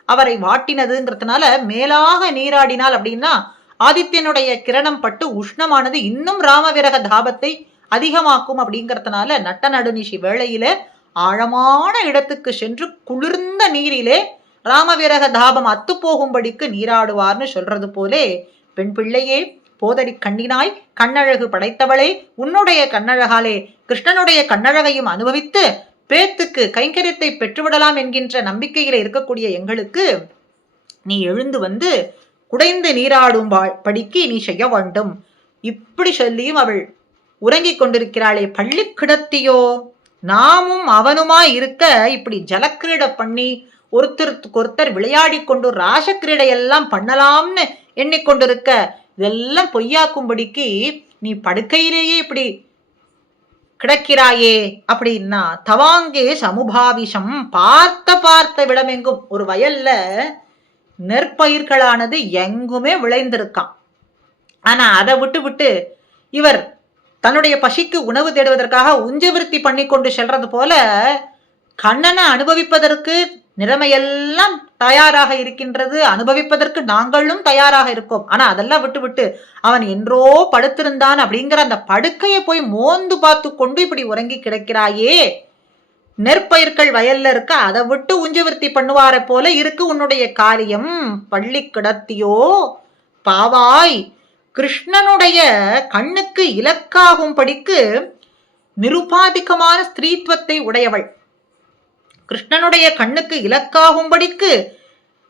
அவரை வாட்டினதுங்கிறதுனால மேலாக நீராடினால் அப்படின்னா ஆதித்யனுடைய கிரணம் பட்டு உஷ்ணமானது இன்னும் ராம விரக தாபத்தை அதிகமாக்கும். அப்படிங்கிறதுனால நட்ட நடுநிஷி வேளையில ஆழமான இடத்துக்கு சென்று குளிர்ந்த நீரிலே ராமவிரக தாபம் அத்து போகும்படிக்கு நீராடுவார்னு சொல்றது போலே, பெண் பிள்ளையே போதடி கண்ணினாய் கண்ணழகு படைத்தவளே, உன்னுடைய கண்ணழகாலே கிருஷ்ணனுடைய கண்ணழகையும் அனுபவித்து பேத்துக்கு கைங்கரியத்தை பெற்றுவிடலாம் என்கின்ற நம்பிக்கையில இருக்கக்கூடிய எங்களுக்கு நீ எழுந்து வந்து குடைந்து நீராடும் படிக்கு நீ செய்ய வேண்டும். இப்படி சொல்லியும் அவள் உறங்கிக் கொண்டிருக்கிறாளே. பள்ளி கிடத்தியோ, நாமும் அவனுமாய் இருக்க இப்படி ஜலக்கிரீட பண்ணி ஒருத்தருக்கு ஒருத்தர் விளையாடி கொண்டு ராசக்கிரீடையெல்லாம் பண்ணலாம்னு எண்ணிக்கொண்டிருக்க, இதெல்லாம் பொய்யாக்கும்படிக்கு நீ படுக்கையிலேயே இப்படி கிடக்கிறாயே அப்படின்னா, தவாங்கே சமுபாவிஷம் பார்த்த விடமெங்கும், ஒரு வயல்ல நெற்பயிர்களானது எங்குமே விளைந்திருக்கான். ஆனா அதை விட்டு இவர் தன்னுடைய பசிக்கு உணவு தேடுவதற்காக உஞ்சவிருத்தி பண்ணி கொண்டு செல்றது போல கண்ணனை அனுபவிப்பதற்கு நிலைமையெல்லாம் தயாராக இருக்கின்றது, அனுபவிப்பதற்கு நாங்களும் தயாராக இருக்கோம். ஆனா அதெல்லாம் விட்டு அவன் என்றோ படுத்திருந்தான் அப்படிங்கிற அந்த படுக்கையை போய் மோந்து பார்த்து கொண்டு இப்படி உறங்கி கிடக்கிறாயே, நெற்பயிர்கள் வயல்ல இருக்க, அதை விட்டு உஞ்சவிருத்தி பண்ணுவார போல இருக்கு உன்னுடைய காரியம். பள்ளி கிடத்தியோ பாவாய், கிருஷ்ணனுடைய கண்ணுக்கு இலக்காகும்படிக்கு நிருபாதிகமான ஸ்திரீத்துவத்தை உடையவள், கிருஷ்ணனுடைய கண்ணுக்கு இலக்காகும்படிக்கு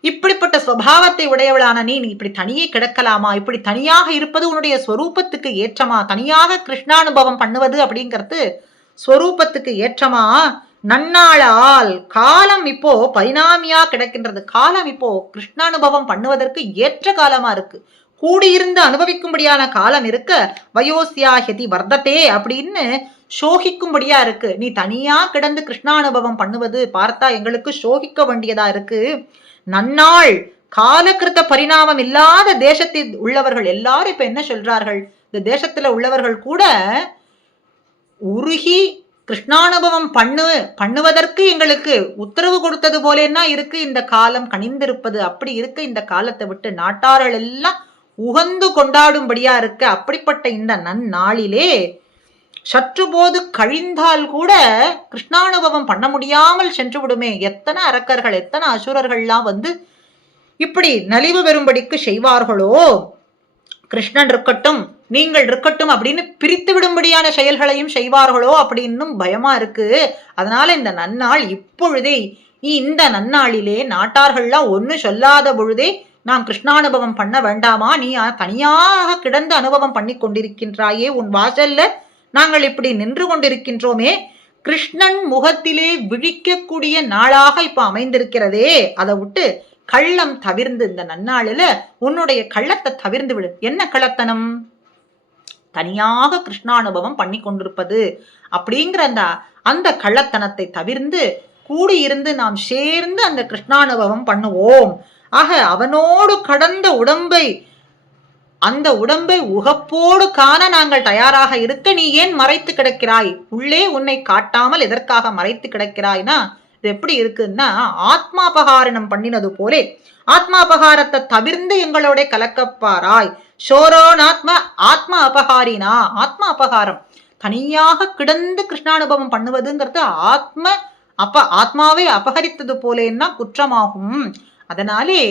இப்படிப்பட்ட சுபாவத்தை உடையவளான நீ இப்படி தனியே கிடக்கலாமா? இப்படி தனியாக இருப்பது உன்னுடைய ஸ்வரூபத்துக்கு ஏற்றமா? தனியாக கிருஷ்ணானுபவம் பண்ணுவது அப்படிங்கிறது ஸ்வரூபத்துக்கு ஏற்றமா? நன்னாளால் காலம் இப்போ பரிணாமியா கிடக்கின்றது. காலம் இப்போ கிருஷ்ணானுபவம் பண்ணுவதற்கு ஏற்ற காலமா இருக்கு, கூடியிருந்து அனுபவிக்கும்படியான காலம் இருக்க, வயோசியாஹதி வர்த்ததே அப்படின்னு சோகிக்கும்படியா இருக்கு. நீ தனியா கிடந்து கிருஷ்ணானுபவம் பண்ணுவது பார்த்தா எங்களுக்கு சோகிக்க வேண்டியதா இருக்கு. நன்னாள் காலகிருத்த பரிணாமம் இல்லாத தேசத்தில் உள்ளவர்கள் எல்லாரும் இப்ப என்ன சொல்றார்கள், இந்த தேசத்துல உள்ளவர்கள் கூட உருகி கிருஷ்ணானுபவம் பண்ணுவதற்கு எங்களுக்கு உத்தரவு கொடுத்தது போலேன்னா இருக்கு இந்த காலம் கனிந்திருப்பது. அப்படி இருக்க இந்த காலத்தை விட்டு நாட்டார்கள் எல்லாம் உகந்து கொண்டாடும்படியா இருக்கு. அப்படிப்பட்ட இந்த நன்னாளிலே சற்று போது கழிந்தால் கூட கிருஷ்ணானுபவம் பண்ண முடியாமல் சென்று விடுமே. எத்தனை அரக்கர்கள் எத்தனை அசுரர்கள்லாம் வந்து இப்படி நலிவு பெறும்படிக்கு செய்வார்களோ, கிருஷ்ணன் இருக்கட்டும் நீங்கள் இருக்கட்டும் அப்படின்னு பிரித்து விடும்படியான செயல்களையும் செய்வார்களோ அப்படின்னும் பயமா இருக்கு. அதனால இந்த நன்னாள் இப்பொழுதே இந்த நன்னாளிலே நாட்டார்கள்லாம் ஒன்னு சொல்லாத பொழுதே நாம் கிருஷ்ணானுபவம் பண்ண வேண்டாமா? நீ தனியாக கிடந்து அனுபவம் பண்ணி கொண்டிருக்கின்றாயே, உன் வாசல்ல நாங்கள் இப்படி நின்று கொண்டிருக்கின்றோமே, கிருஷ்ணன் முகத்திலே விழிக்கக்கூடிய நாளாக இப்ப அமைந்திருக்கிறதே, அதை விட்டு கள்ளம் தவிர்ந்து இந்த நன்னாளில உன்னுடைய கள்ளத்தை தவிர்ந்து விடு. என்ன கள்ளத்தனம்? தனியாக கிருஷ்ணானுபவம் பண்ணி கொண்டிருப்பது அப்படிங்கிற அந்த கள்ளத்தனத்தை தவிர்ந்து கூடியிருந்து நாம் சேர்ந்து அந்த கிருஷ்ணானுபவம் பண்ணுவோம். ஆக அவனோடு கடந்த உடம்பை அந்த உடம்பை உகப்போடு காண நாங்கள் தயாராக இருக்க நீ ஏன் மறைத்து கிடக்கிறாய்? உள்ளே உன்னை காட்டாமல் எதற்காக மறைத்து கிடக்கிறாய்னா, இது எப்படி இருக்குன்னா ஆத்மாபகாரணம் பண்ணினது போலே ஆத்மாபகாரத்தை தவிர்ந்து எங்களோட கலக்கப்பாராய். சோரோனாத்மா ஆத்மா அபகாரினா, ஆத்மா அபகாரம் தனியாக கிடந்து கிருஷ்ணானுபவம் பண்ணுவதுங்கிறது ஆத்மாவை அபகரித்தது போலேன்னா குற்றமாகும். அதனாலே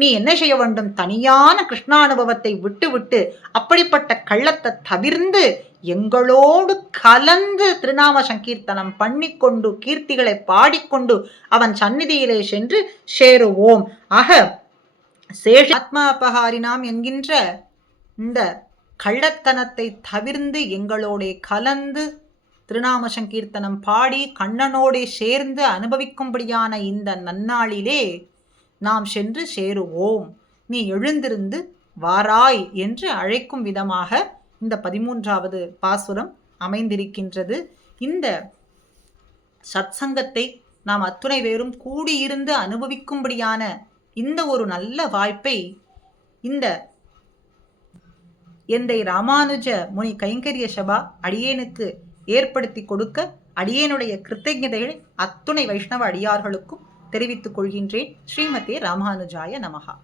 நீ என்ன செய்ய வேண்டும்? தனியான கிருஷ்ணானுபவத்தை விட்டு விட்டு அப்படிப்பட்ட கள்ளத்தை தவிர்ந்து எங்களோடு கலந்து திருநாம சங்கீர்த்தனம் பண்ணிக்கொண்டு கீர்த்திகளை பாடிக்கொண்டு அவன் சந்நிதியிலே சென்று சேருவோம். ஆக சேஷ ஆத்மா அபகாரினாம் என்கின்ற இந்த கள்ளத்தனத்தை தவிர்ந்து எங்களோட கலந்து திருநாம சங்கீர்த்தனம் பாடி கண்ணனோடே சேர்ந்து அனுபவிக்கும்படியான இந்த நன்னாளிலே நாம் சென்று சேருவோம். நீ எழுந்திருந்து வாராய் என்று அழைக்கும் விதமாக இந்த 13வது பாசுரம் அமைந்திருக்கின்றது. இந்த சத்சங்கத்தை நாம் அத்துணை பேரும் கூடியிருந்து அனுபவிக்கும்படியான இந்த ஒரு நல்ல வாய்ப்பை இந்த எந்தை ராமானுஜ முனி கைங்கரிய சபா அடியேனுக்கு ஏற்படுத்தி கொடுக்க அடியேனுடைய கிருத்தஜதைகளை அத்துணை வைஷ்ணவ அடியார்களுக்கும் தெரிவித்துக் கொள்கின்றேன். ஸ்ரீமதே ராமானுஜாய நமஹா.